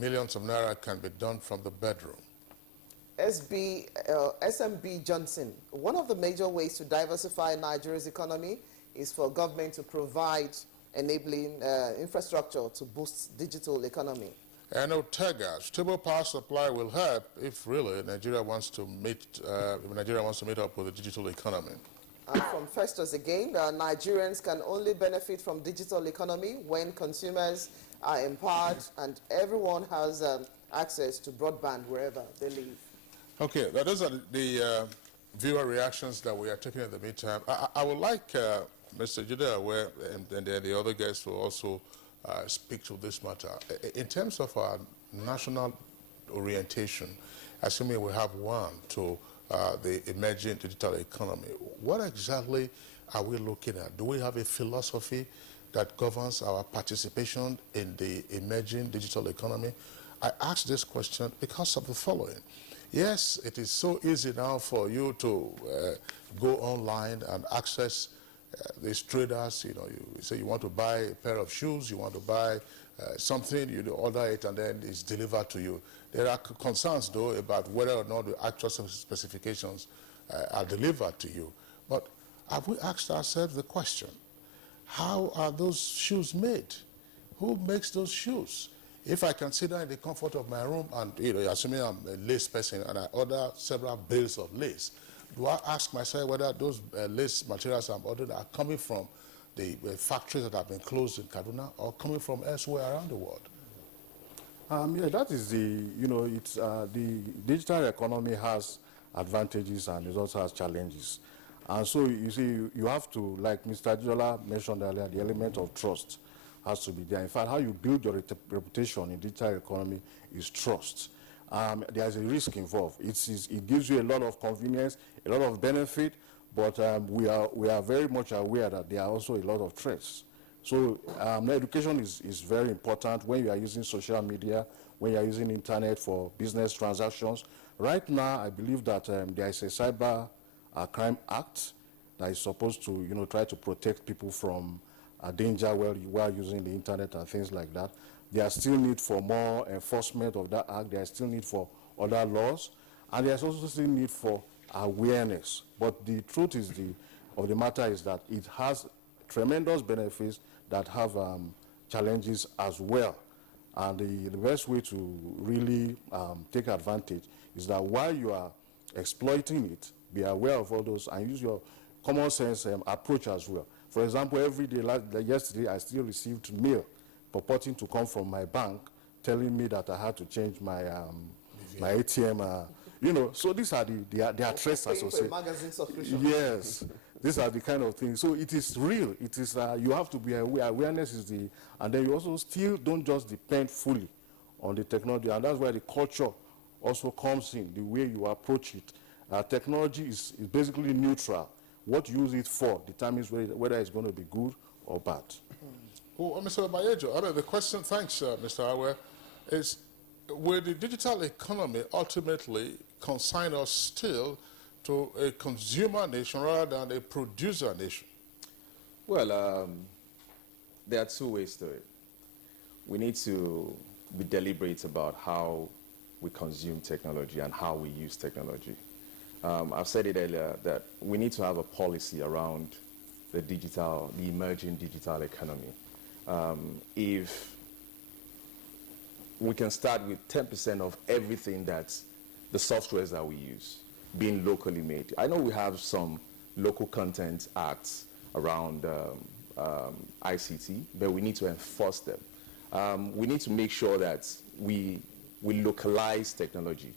millions of naira can be done from the bedroom. SMB Johnson, one of the major ways to diversify Nigeria's economy is for government to provide enabling infrastructure to boost digital economy. And Otega, stable power supply will help if really Nigeria wants to meet up with the digital economy. And from Festus again, Nigerians can only benefit from digital economy when consumers are empowered and everyone has access to broadband wherever they live. Okay, those are the viewer reactions that we are taking in the meantime. I would like Mr. Judah and then the other guests to also speak to this matter. In terms of our national orientation, assuming we have one to the emerging digital economy, what exactly are we looking at? Do we have a philosophy that governs our participation in the emerging digital economy? I ask this question because of the following. Yes, it is so easy now for you to go online and access these traders. You know, you say you want to buy a pair of shoes, you want to buy something, you order it and then it's delivered to you. There are concerns though about whether or not the actual specifications are delivered to you. But have we asked ourselves the question, how are those shoes made? Who makes those shoes? If I can sit down in the comfort of my room and, you know, assuming I'm a lace person and I order several bales of lace, do I ask myself whether those lace materials I'm ordering are coming from the factories that have been closed in Kaduna or coming from elsewhere around the world? Yeah, that is the digital economy has advantages and it also has challenges. And so you see, you have to, like Mr. Jola mentioned earlier, the element of trust has to be there. In fact, how you build your reputation in digital economy is trust. There's a risk involved. It gives you a lot of convenience, a lot of benefit, but we are very much aware that there are also a lot of threats. So education is very important when you are using social media, when you are using internet for business transactions. Right now, I believe that there is a Cyber Crime Act that is supposed to, try to protect people from danger while using the internet and things like that. There is still need for more enforcement of that act. There is still need for other laws, and there is also still need for awareness. But the truth of the matter is that it has tremendous benefits that have challenges as well. And the best way to really take advantage is that while you are exploiting it, be aware of all those and use your common sense approach as well. For example, every day, yesterday, I still received mail purporting to come from my bank telling me that I had to change my my ATM. So these are the threats associated. Magazine subscription. Yes, these are the kind of things. So it is real. It is you have to be aware. Awareness is and then you also still don't just depend fully on the technology, and that's where the culture also comes in. The way you approach it. Technology is basically neutral. What you use it for determines whether it's going to be good or bad. Well, Mr. Bayejo, the question, thanks, Mr. Awe, is will the digital economy ultimately consign us still to a consumer nation rather than a producer nation? Well, there are two ways to it. We need to be deliberate about how we consume technology and how we use technology. I've said it earlier that we need to have a policy around the emerging digital economy. If we can start with 10% of everything that's the softwares that we use being locally made. I know we have some local content acts around ICT, but we need to enforce them. We need to make sure that we localize technology,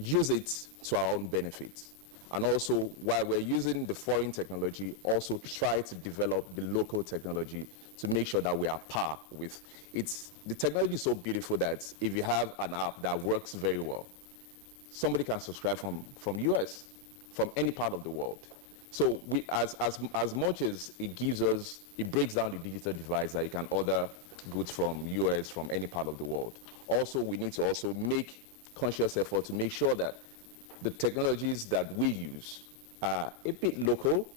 use it to our own benefit. And also, while we're using the foreign technology, also try to develop the local technology to make sure that we are par with it. The technology is so beautiful that if you have an app that works very well, somebody can subscribe from US, from any part of the world. So we, as much as it breaks down the digital divide that you can order goods from US, from any part of the world. Also, we need to also make conscious effort to make sure that the technologies that we use are a bit local,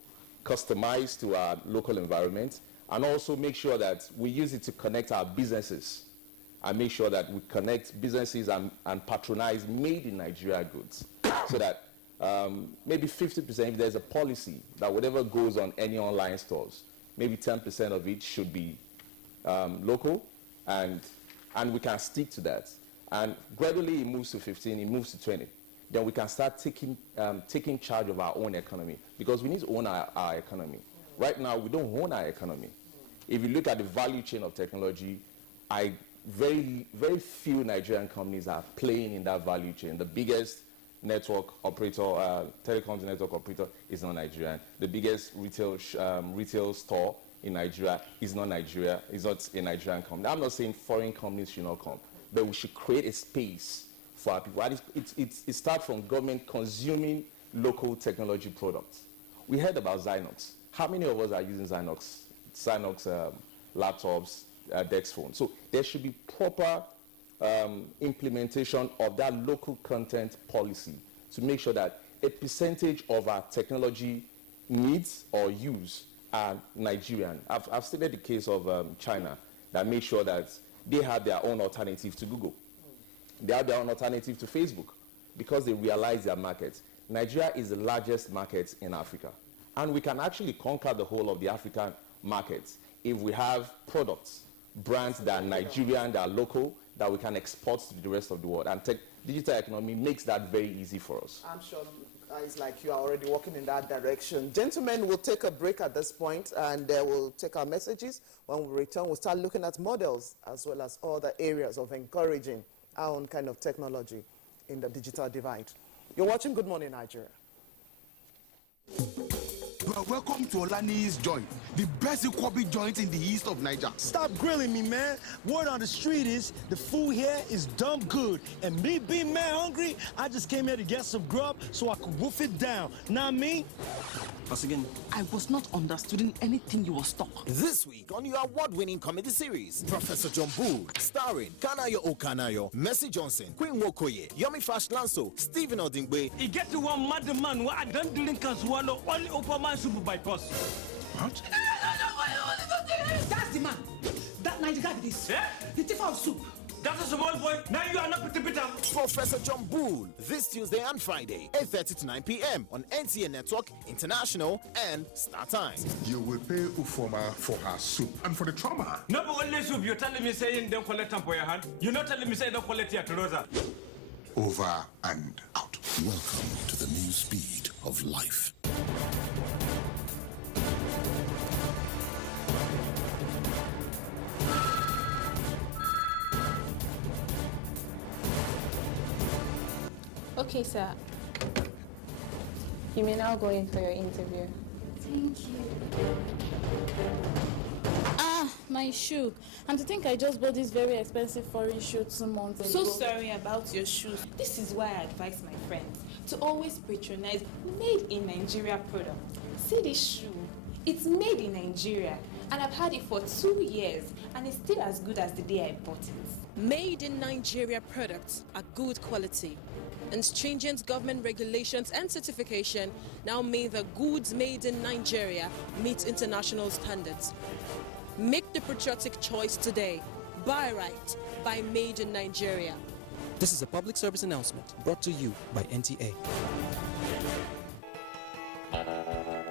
customized to our local environment, and also make sure that we use it to connect our businesses and make sure that we connect businesses and patronize made in Nigeria goods so that maybe 50%, if there's a policy that whatever goes on any online stores, maybe 10% of it should be local, and we can stick to that. And gradually it moves to 15, it moves to 20. Then we can start taking charge of our own economy, because we need to own our economy. Right now, we don't own our economy. If you look at the value chain of technology, very, very few Nigerian companies are playing in that value chain. The biggest network operator, telecoms network operator, is not Nigerian. The biggest retail store in Nigeria is not Nigeria. It's not a Nigerian company. I'm not saying foreign companies should not come, but we should create a space for our people. It starts from government consuming local technology products. We heard about Zynox. How many of us are using Zynox laptops, desk phones? So there should be proper implementation of that local content policy to make sure that a percentage of our technology needs or use are Nigerian. I've stated the case of China, that made sure that they have their own alternative to Google. They have their own alternative to Facebook, because they realize their market. Nigeria is the largest market in Africa, and we can actually conquer the whole of the African market if we have products, brands that are Nigerian, that are local, that we can export to the rest of the world. And digital economy makes that very easy for us. I'm sure guys like you are already working in that direction. Gentlemen, we'll take a break at this point, and we'll take our messages. When we return, we'll start looking at models as well as other areas of encouraging our own kind of technology in the digital divide. You're watching Good Morning Nigeria. Welcome to Olani's Joint, the best Ikwabi joint in the east of Niger. Stop grilling me, man. Word on the street is the food here is dumb good. And me being mad hungry, I just came here to get some grub so I could wolf it down. Not me. Once again, I was not understanding anything you were stuck. This week on your award-winning comedy series, Professor John Bull, starring Kanayo Okanayo, Mercy Johnson, Queen Wokoye, Yomi Fash Lanso, Stephen Odingbe. He get to one mad man who I don't drink and swallow only open man super bypass. What? That's the man. That Niger guy is. Yeah? The thief of soup. That's a small boy. Now you are not Peter. Professor John Bull, this Tuesday and Friday, 8:30 to 9 p.m. on NTA Network, International, and Star Times. You will pay Ufoma for her soup and for the trauma. No, but only soup. You're telling me saying don't collect them for your hand. You're not telling me saying don't collect your trouser. Over and out. Welcome to the new speed of life. Okay, sir. You may now go in for your interview. Thank you. Ah, my shoe. And to think I just bought this very expensive foreign shoe 2 months ago. So sorry about your shoes. This is why I advise my friends to always patronize made in Nigeria products. See this shoe? It's made in Nigeria. And I've had it for 2 years. And it's still as good as the day I bought it. Made in Nigeria products are good quality. And stringent government regulations and certification now mean that goods made in Nigeria meet international standards. Make the patriotic choice today. Buy right. Buy made in Nigeria. This is a public service announcement brought to you by NTA.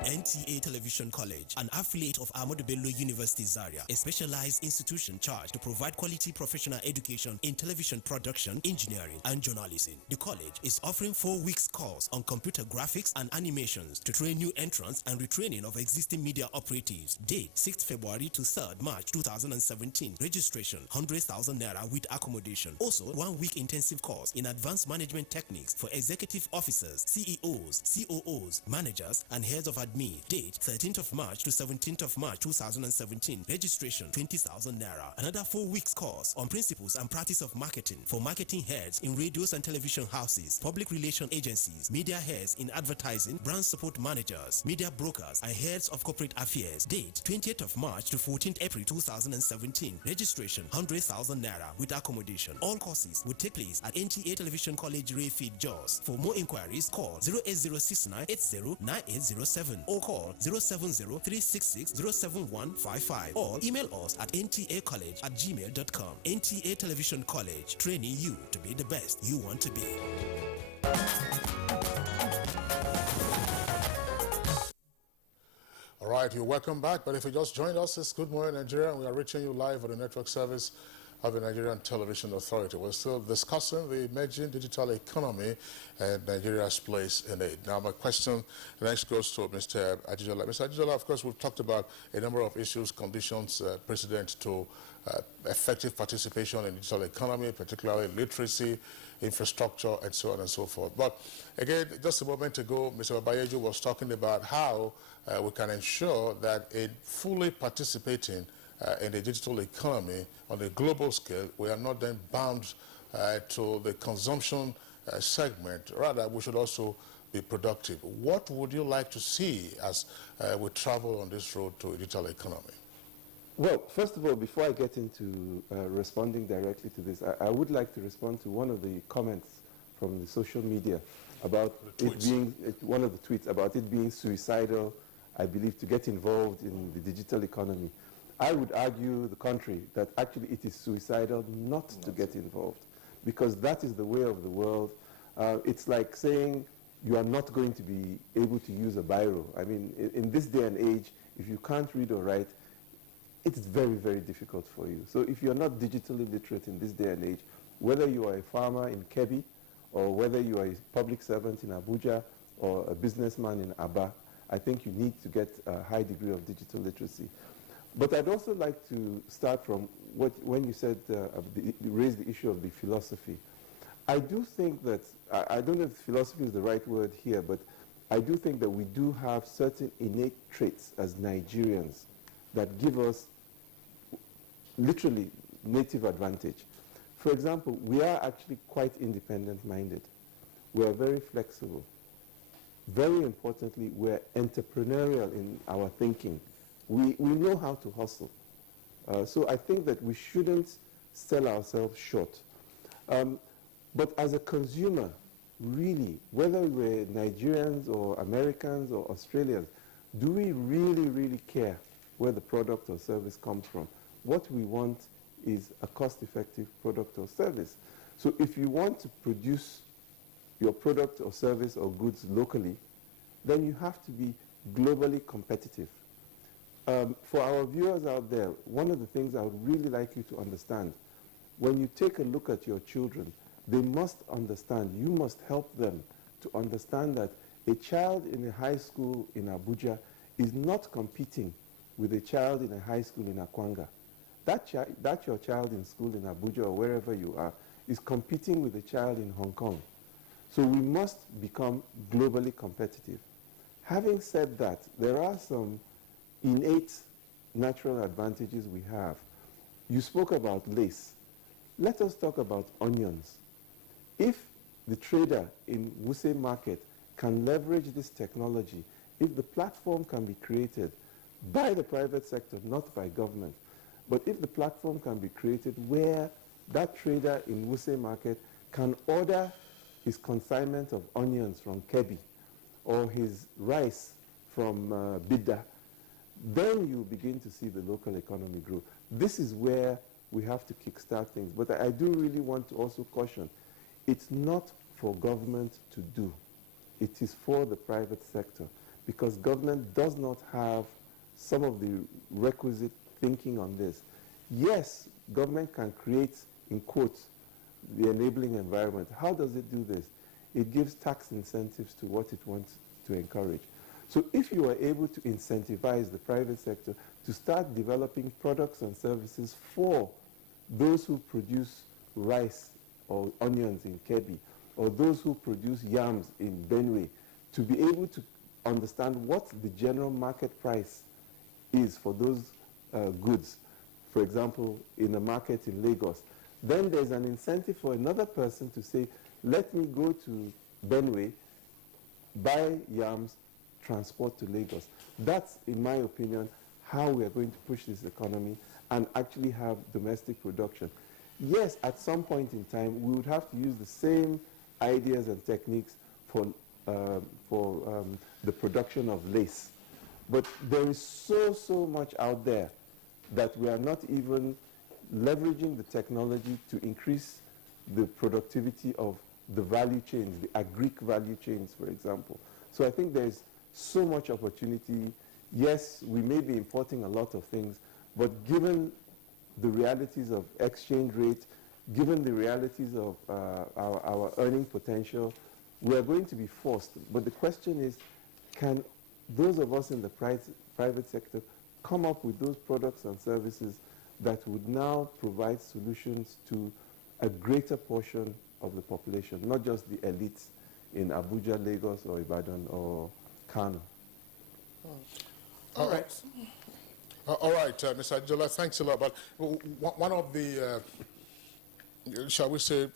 NTA Television College, an affiliate of Ahmadu Bello University Zaria, a specialized institution charged to provide quality professional education in television production, engineering, and journalism. The college is offering 4 weeks course on computer graphics and animations to train new entrants and retraining of existing media operatives. Date 6th February to 3rd March 2017. Registration 100,000 naira with accommodation. Also, 1 week intensive course in advanced management techniques for executive officers, CEOs, COOs, managers, and heads of admin. Date 13th of March to 17th of March 2017. Registration 20,000 naira. Another 4 weeks course on principles and practice of marketing for marketing heads in radios and television houses, public relation agencies, media heads in advertising, brand support managers, media brokers, and heads of corporate affairs. Date 20th of March to 14th April 2017. Registration 100,000 naira with accommodation. All courses will take place at NTA Television College Rayfield, Jos. For more inquiries, call 08069809807 or call 070-366-07155 or email us at ntacollege@gmail.com. NTA Television College, training you to be the best you want to be. right, you're welcome back. But if you just joined us, it's Good Morning Nigeria, and we are reaching you live on the network service of the Nigerian Television Authority. We're still discussing the emerging digital economy and Nigeria's place in it. Now, my question next goes to Mr. Ajijola. Mr. Ajijola, of course, we've talked about a number of issues, conditions precedent to effective participation in digital economy, particularly literacy, infrastructure, and so on and so forth. But again, just a moment ago, Mr. Babayeju was talking about how we can ensure that in fully participating in the digital economy on a global scale, we are not then bound to the consumption segment. Rather, we should also be productive. What would you like to see as we travel on this road to a digital economy? Well, first of all, before I get into responding directly to this, I would like to respond to one of the comments from the social media about it being, one of the tweets about it being suicidal, I believe, to get involved in the digital economy. I would argue the contrary, that actually it is suicidal not to get involved, because that is the way of the world. It's like saying you are not going to be able to use a biro. I mean, in this day and age, if you can't read or write, it's very, very difficult for you. So if you're not digitally literate in this day and age, whether you are a farmer in Kebbi, or whether you are a public servant in Abuja, or a businessman in Aba, I think you need to get a high degree of digital literacy. But I'd also like to start from when you said, you raised the issue of the philosophy. I do think that, I don't know if philosophy is the right word here, but I do think that we do have certain innate traits as Nigerians that give us literally native advantage. For example, we are actually quite independent-minded. We are very flexible. Very importantly, we're entrepreneurial in our thinking. We know how to hustle. So I think that we shouldn't sell ourselves short. But as a consumer, really, whether we're Nigerians or Americans or Australians, do we really, really care where the product or service comes from? What we want is a cost-effective product or service. So if you want to produce your product or service or goods locally, then you have to be globally competitive. For our viewers out there, one of the things I would really like you to understand, when you take a look at your children, they must understand, you must help them to understand that a child in a high school in Abuja is not competing with a child in a high school in Akwanga. That your child in school in Abuja or wherever you are is competing with a child in Hong Kong. So we must become globally competitive. Having said that, there are some innate natural advantages we have. You spoke about lace. Let us talk about onions. If the trader in Wuse Market can leverage this technology, if the platform can be created by the private sector, not by government, but if the platform can be created where that trader in Wuse Market can order his consignment of onions from Kebbi or his rice from Bidda, then you begin to see the local economy grow. This is where we have to kickstart things. But I do really want to also caution, it's not for government to do. It is for the private sector, because government does not have some of the requisite thinking on this. Yes, government can create, in quotes, the enabling environment. How does it do this? It gives tax incentives to what it wants to encourage. So if you are able to incentivize the private sector to start developing products and services for those who produce rice or onions in Kebbi, or those who produce yams in Benue, to be able to understand what the general market price is for those goods, for example, in a market in Lagos, then there's an incentive for another person to say, let me go to Benue, buy yams, transport to Lagos. That's, in my opinion, how we are going to push this economy and actually have domestic production. Yes, at some point in time, we would have to use the same ideas and techniques for the production of lace. But there is so much out there that we are not even leveraging the technology to increase the productivity of the value chains, the agric value chains, for example. So I think there's so much opportunity yes, we may be importing a lot of things, but given the realities of exchange rate, given the realities of our earning potential, we are going to be forced. But the question is, can those of us in the private sector come up with those products and services that would now provide solutions to a greater portion of the population, not just the elites in Abuja, Lagos, or Ibadan, or Kano? All right. All right, Mr. Ajola, thanks a lot. But one of the, shall we say,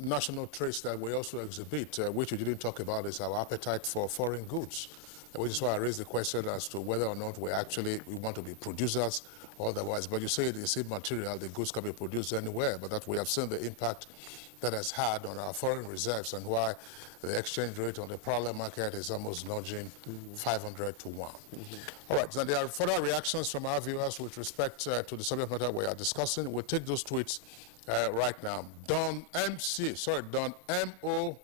national traits that we also exhibit, which we didn't talk about, is our appetite for foreign goods, which is why I raised the question as to whether or not we want to be producers or otherwise. But you say it is immaterial, the goods can be produced anywhere, but that we have seen the impact that has had on our foreign reserves and why the exchange rate on the parallel market is almost nudging 500 to 1. All right, so there are further reactions from our viewers with respect to the subject matter we are discussing. We'll take those tweets right now. Don M.O.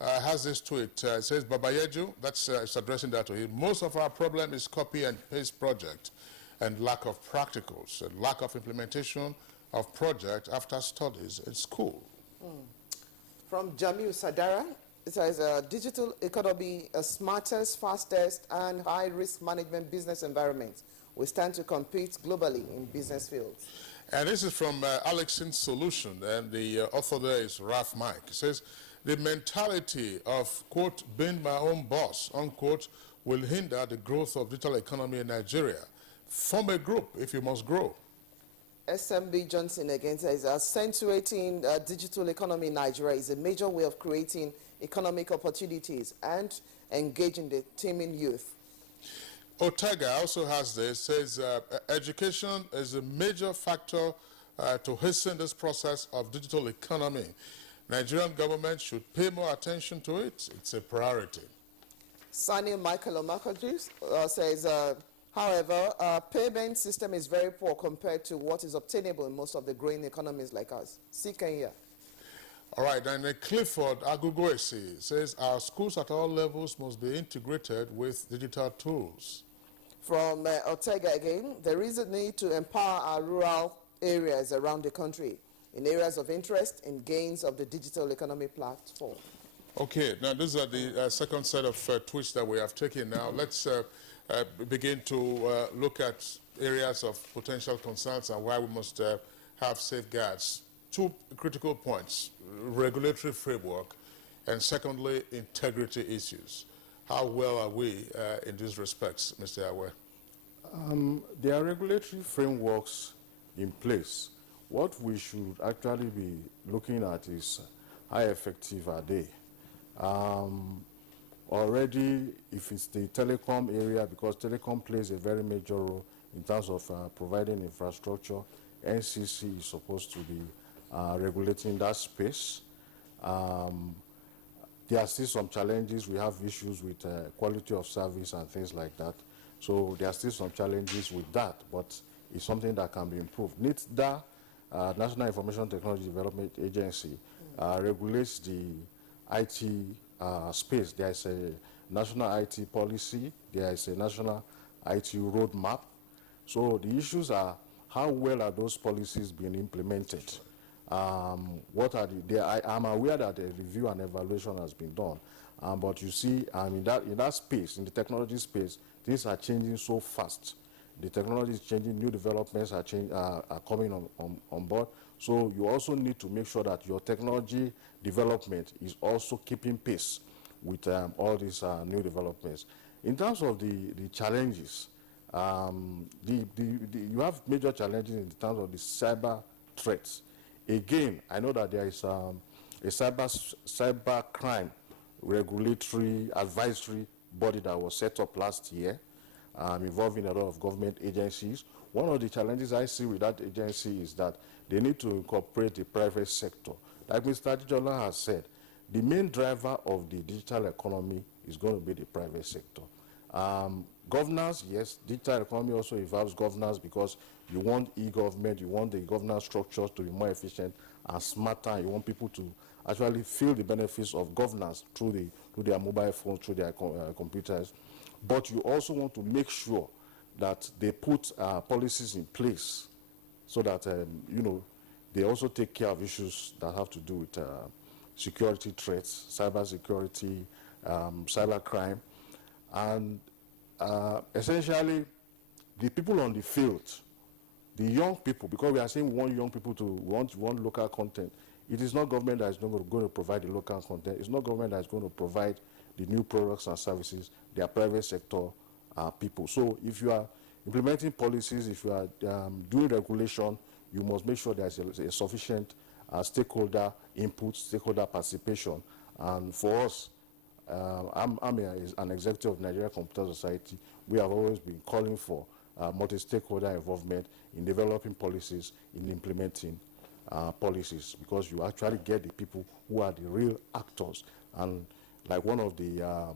Has this tweet. It says, Babayeju, that's it's addressing that to him. Most of our problem is copy and paste project and lack of practicals and lack of implementation of project after studies in school. From Jamil Sadara, it says, digital economy, a smartest, fastest, and high-risk management business environment. We stand to compete globally in business fields. And this is from Alexin's Solution, and the author there is Ralph Mike. It says, the mentality of, quote, being my own boss, unquote, will hinder the growth of digital economy in Nigeria. Form a group if you must grow. SMB Johnson again says, accentuating digital economy in Nigeria is a major way of creating economic opportunities and engaging the teeming youth. Ortega also has this, says education is a major factor to hasten this process of digital economy. Nigerian government should pay more attention to it. It's a priority. Sani Michael Omakojis says, however, our payment system is very poor compared to what is obtainable in most of the growing economies like us. See Kenya. All right, and Clifford Agugoesi says our schools at all levels must be integrated with digital tools. From Ortega again, there is a need to empower our rural areas around the country in areas of interest in gains of the digital economy platform. Okay, now these are the second set of tweets that we have taken now. Let's begin to look at areas of potential concerns and why we must have safeguards. Two critical points, regulatory framework, and secondly, integrity issues. How well are we in these respects, Mr. Awe? There are regulatory frameworks in place. What we should actually be looking at is how effective are they? Already, if it's the telecom area, because telecom plays a very major role in terms of providing infrastructure, NCC is supposed to be regulating that space. There are still some challenges. We have issues with quality of service and things like that. So there are still some challenges with that, but it's something that can be improved. NITDA, National Information Technology Development Agency, regulates the IT space. There is a national IT policy. There is a national IT roadmap. So the issues are, how well are those policies being implemented? What are I'm aware that a review and evaluation has been done, but you see, in that space, in the technology space, things are changing so fast. The technology is changing, new developments are coming on board. So you also need to make sure that your technology development is also keeping pace with all these new developments. In terms of the challenges, you have major challenges in terms of the cyber threats. Again, I know that there is a cyber crime regulatory advisory body that was set up last year, involving a lot of government agencies. One of the challenges I see with that agency is that they need to incorporate the private sector. Like Mr. Ajola has said, the main driver of the digital economy is going to be the private sector. Governance, yes, digital economy also involves governance because you want e-government, you want the governance structures to be more efficient and smarter, and you want people to actually feel the benefits of governance through their mobile phones, through their computers. But you also want to make sure that they put policies in place so that, you know, they also take care of issues that have to do with security threats, cyber security, cyber crime, and essentially the people on the field, the young people, because we are saying we want young people to want local content. It is not government that is not going to provide the local content. It's not government that is going to provide the new products and services. They are private sector people. So if you are implementing policies, if you are doing regulation, you must make sure there's a sufficient stakeholder input, stakeholder participation. And for us, I'm an executive of Nigerian Computer Society. We have always been calling for multi-stakeholder involvement in developing policies, in implementing policies, because you actually get the people who are the real actors. And like one of the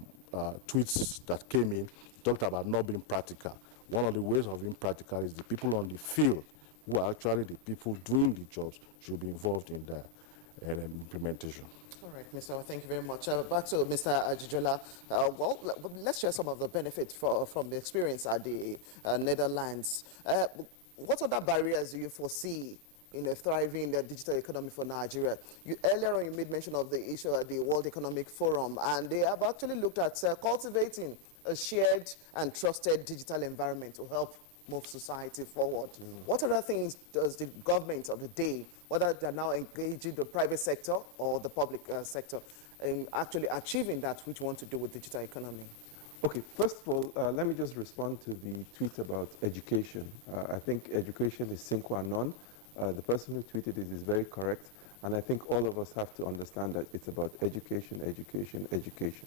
tweets that came in, talked about not being practical. One of the ways of being practical is the people on the field, who are actually the people doing the jobs, should be involved in the implementation. All right, Mr. Thank you very much. Back to Mr. Ajijola. Well, let's share some of the benefits from the experience at the Netherlands. What other barriers do you foresee in a thriving digital economy for Nigeria? Earlier on, you made mention of the issue at the World Economic Forum, and they have actually looked at cultivating a shared and trusted digital environment to help move society forward. What other things does the government of the day, whether they're now engaging the private sector or the public sector, in actually achieving that which want to do with digital economy? Okay, first of all, let me just respond to the tweet about education. I think education is sine qua non. The person who tweeted it is very correct, and I think all of us have to understand that it's about education, education, education.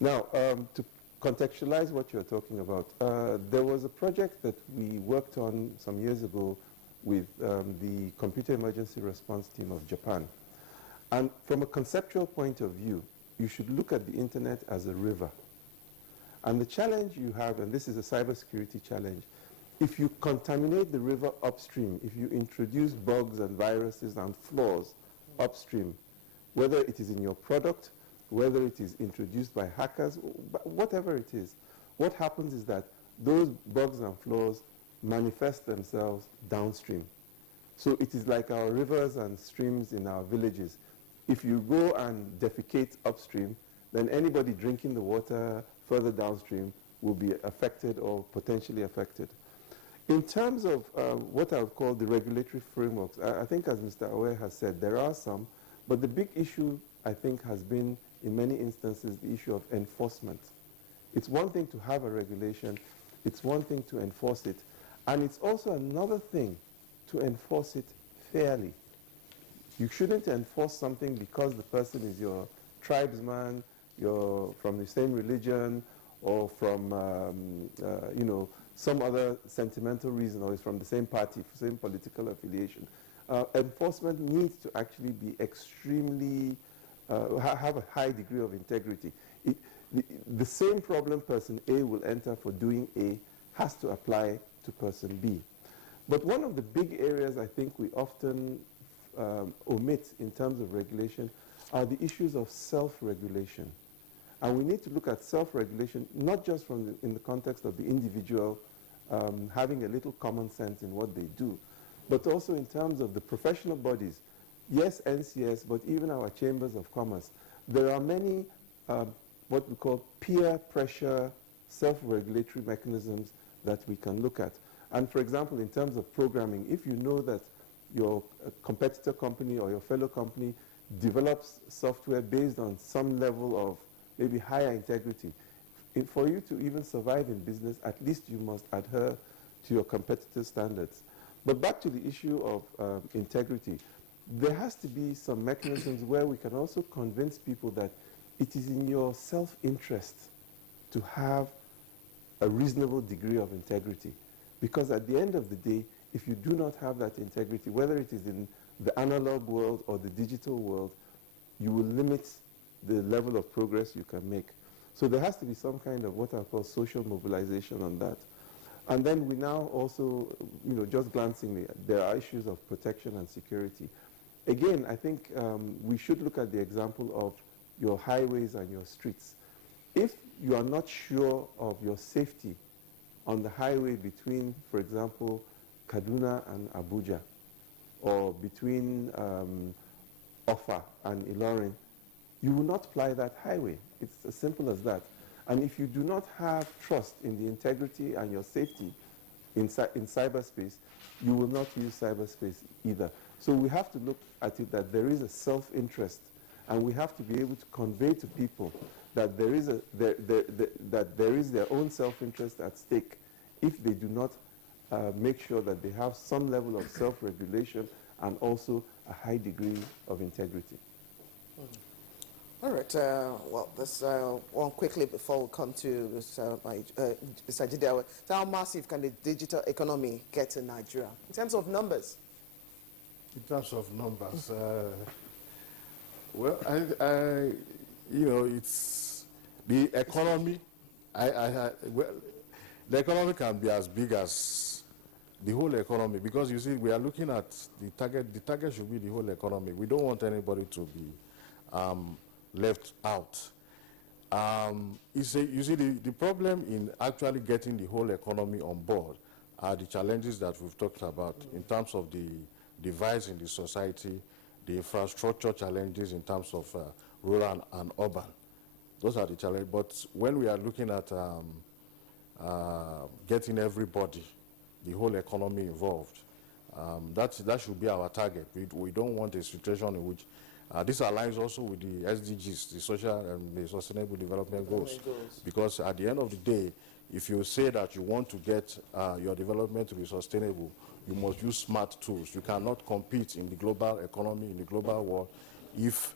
Now, to contextualize what you're talking about, there was a project that we worked on some years ago with the Computer Emergency Response Team of Japan. And from a conceptual point of view, you should look at the internet as a river. And the challenge you have, and this is a cybersecurity challenge, if you contaminate the river upstream, if you introduce bugs and viruses and flaws upstream, whether it is in your product, whether it is introduced by hackers, whatever it is, what happens is that those bugs and flaws manifest themselves downstream. So it is like our rivers and streams in our villages. If you go and defecate upstream, then anybody drinking the water further downstream will be affected or potentially affected. In terms of what I would call the regulatory frameworks, I think as Mr. Awe has said, there are some, but the big issue I think has been, in many instances, the issue of enforcement. It's one thing to have a regulation, it's one thing to enforce it, and it's also another thing to enforce it fairly. You shouldn't enforce something because the person is your tribesman, you're from the same religion, or from you know, some other sentimental reason, or is from the same party, same political affiliation. Enforcement needs to actually be extremely, have a high degree of integrity. The same problem person A will enter for doing A has to apply to person B. But one of the big areas I think we often omit in terms of regulation are the issues of self-regulation. And we need to look at self-regulation not just in the context of the individual having a little common sense in what they do, but also in terms of the professional bodies. Yes, NCS, but even our chambers of commerce. There are many what we call peer pressure self-regulatory mechanisms that we can look at. And for example, in terms of programming, if you know that your competitor company or your fellow company develops software based on some level of maybe higher integrity, for you to even survive in business, at least you must adhere to your competitor standards. But back to the issue of integrity, there has to be some mechanisms where we can also convince people that it is in your self-interest to have a reasonable degree of integrity. Because at the end of the day, if you do not have that integrity, whether it is in the analog world or the digital world, you will limit the level of progress you can make. So there has to be some kind of what I call social mobilization on that. And then we now also, you know, just glancingly, there are issues of protection and security. Again, I think we should look at the example of your highways and your streets. If you are not sure of your safety on the highway between, for example, Kaduna and Abuja, or between Offa and Ilorin, you will not ply that highway. It's as simple as that. And if you do not have trust in the integrity and your safety in cyberspace, you will not use cyberspace either. So we have to look at it that there is a self-interest, and we have to be able to convey to people that there is their own self-interest at stake if they do not make sure that they have some level of self-regulation and also a high degree of integrity. All right. Well, this one quickly before we come to this, Mr. Jidewa. So how massive can the digital economy get in Nigeria in terms of numbers? In terms of numbers, well, you know, it's the economy. Well, the economy can be as big as the whole economy, because you see, we are looking at the target. The target should be the whole economy. We don't want anybody to be left out. You see, the problem in actually getting the whole economy on board are the challenges that we've talked about in terms of the divides in the society, the infrastructure challenges in terms of rural and urban. Those are the challenges. But when we are looking at getting everybody, the whole economy involved, that should be our target. We don't want a situation in which this aligns also with the SDGs, the social and the sustainable development goals. Because at the end of the day, if you say that you want to get your development to be sustainable, you must use smart tools. You cannot compete in the global economy, in the global world, if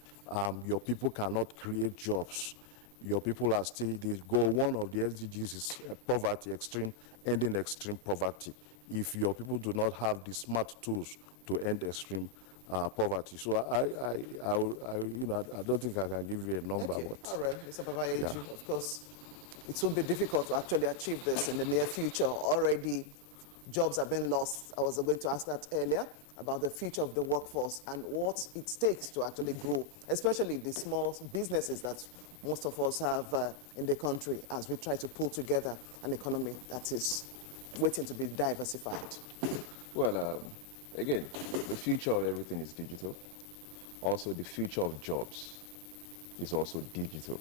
your people cannot create jobs. Your people are still, the goal one of the SDGs is poverty, ending extreme poverty. If your people do not have the smart tools to end extreme poverty. So you know, I don't think I can give you a number. Okay. But all right, Mr. Babayeju, of course, it will be difficult to actually achieve this in the near future. Already, jobs have been lost. I was going to ask that earlier about the future of the workforce and what it takes to actually grow, especially the small businesses that most of us have in the country as we try to pull together an economy that is waiting to be diversified. Well, again, the future of everything is digital. Also, the future of jobs is also digital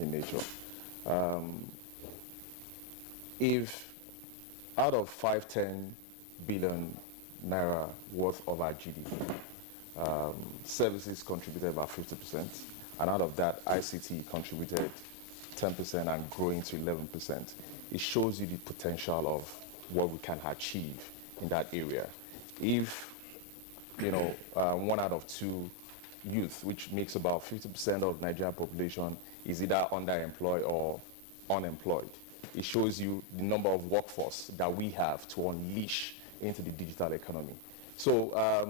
in nature. If out of 5-10 billion naira worth of our GDP, services contributed about 50%, and out of that, ICT contributed 10% and growing to 11%. It shows you the potential of what we can achieve in that area. If, you know, 1 out of 2 youth, which makes about 50% of Nigerian population, is either underemployed or unemployed, it shows you the number of workforce that we have to unleash into the digital economy. So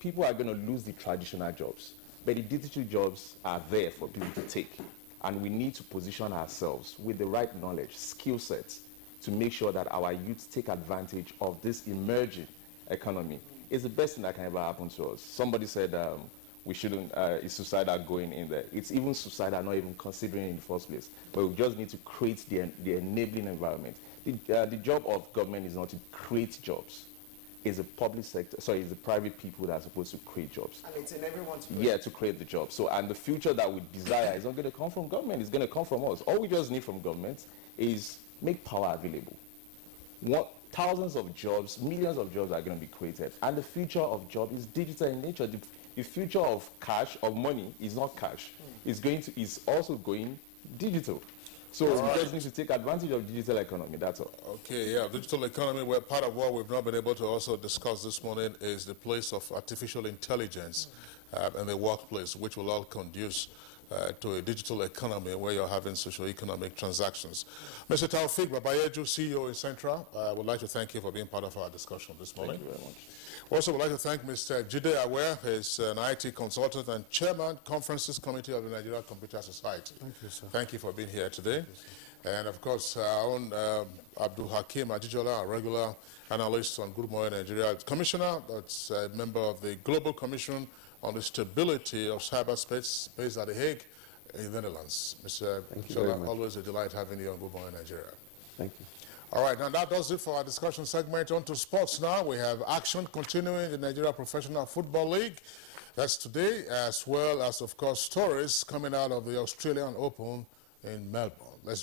people are going to lose the traditional jobs, but the digital jobs are there for people to take. And we need to position ourselves with the right knowledge, skill sets, to make sure that our youth take advantage of this emerging economy. It's the best thing that can ever happen to us. Somebody said we shouldn't, it's suicidal going in there. It's even suicidal not even considering it in the first place. But we just need to create the enabling environment. The job of government is not to create jobs. It's the public sector, sorry, it's the private people that are supposed to create jobs. And it's in everyone's to create the jobs. So, and the future that we desire is not going to come from government, it's going to come from us. All we just need from government is make power available. Thousands of jobs, millions of jobs are going to be created. And the future of job is digital in nature. The future of cash, of money, is not cash. It's also going digital. So we just need to take advantage of digital economy, that's all. Okay, yeah, digital economy, where part of what we've not been able to also discuss this morning is the place of artificial intelligence in the workplace, which will all conduce to a digital economy where you're having socio-economic transactions. Mr. Taufik Babayeju, CEO in Central, I would like to thank you for being part of our discussion this morning. Thank you very much. Also, would like to thank Mr. Jide Aware, who is an IT consultant and chairman, Conferences Committee of the Nigerian Computer Society. Thank you, sir. Thank you for being here today. And of course, our own Abdul Hakim Ajijola, our regular analyst on Good Morning Nigeria, commissioner, that's a member of the Global Commission on the Stability of Cyberspace, based at The Hague, in the Netherlands. Mr. Thank you very Shola, much. always a delight having you on Good Morning Nigeria. Thank you. All right, now that does it for our discussion segment. On to sports now. We have action continuing in the Nigeria Professional Football League. That's today, as well as, of course, stories coming out of the Australian Open in Melbourne. Let's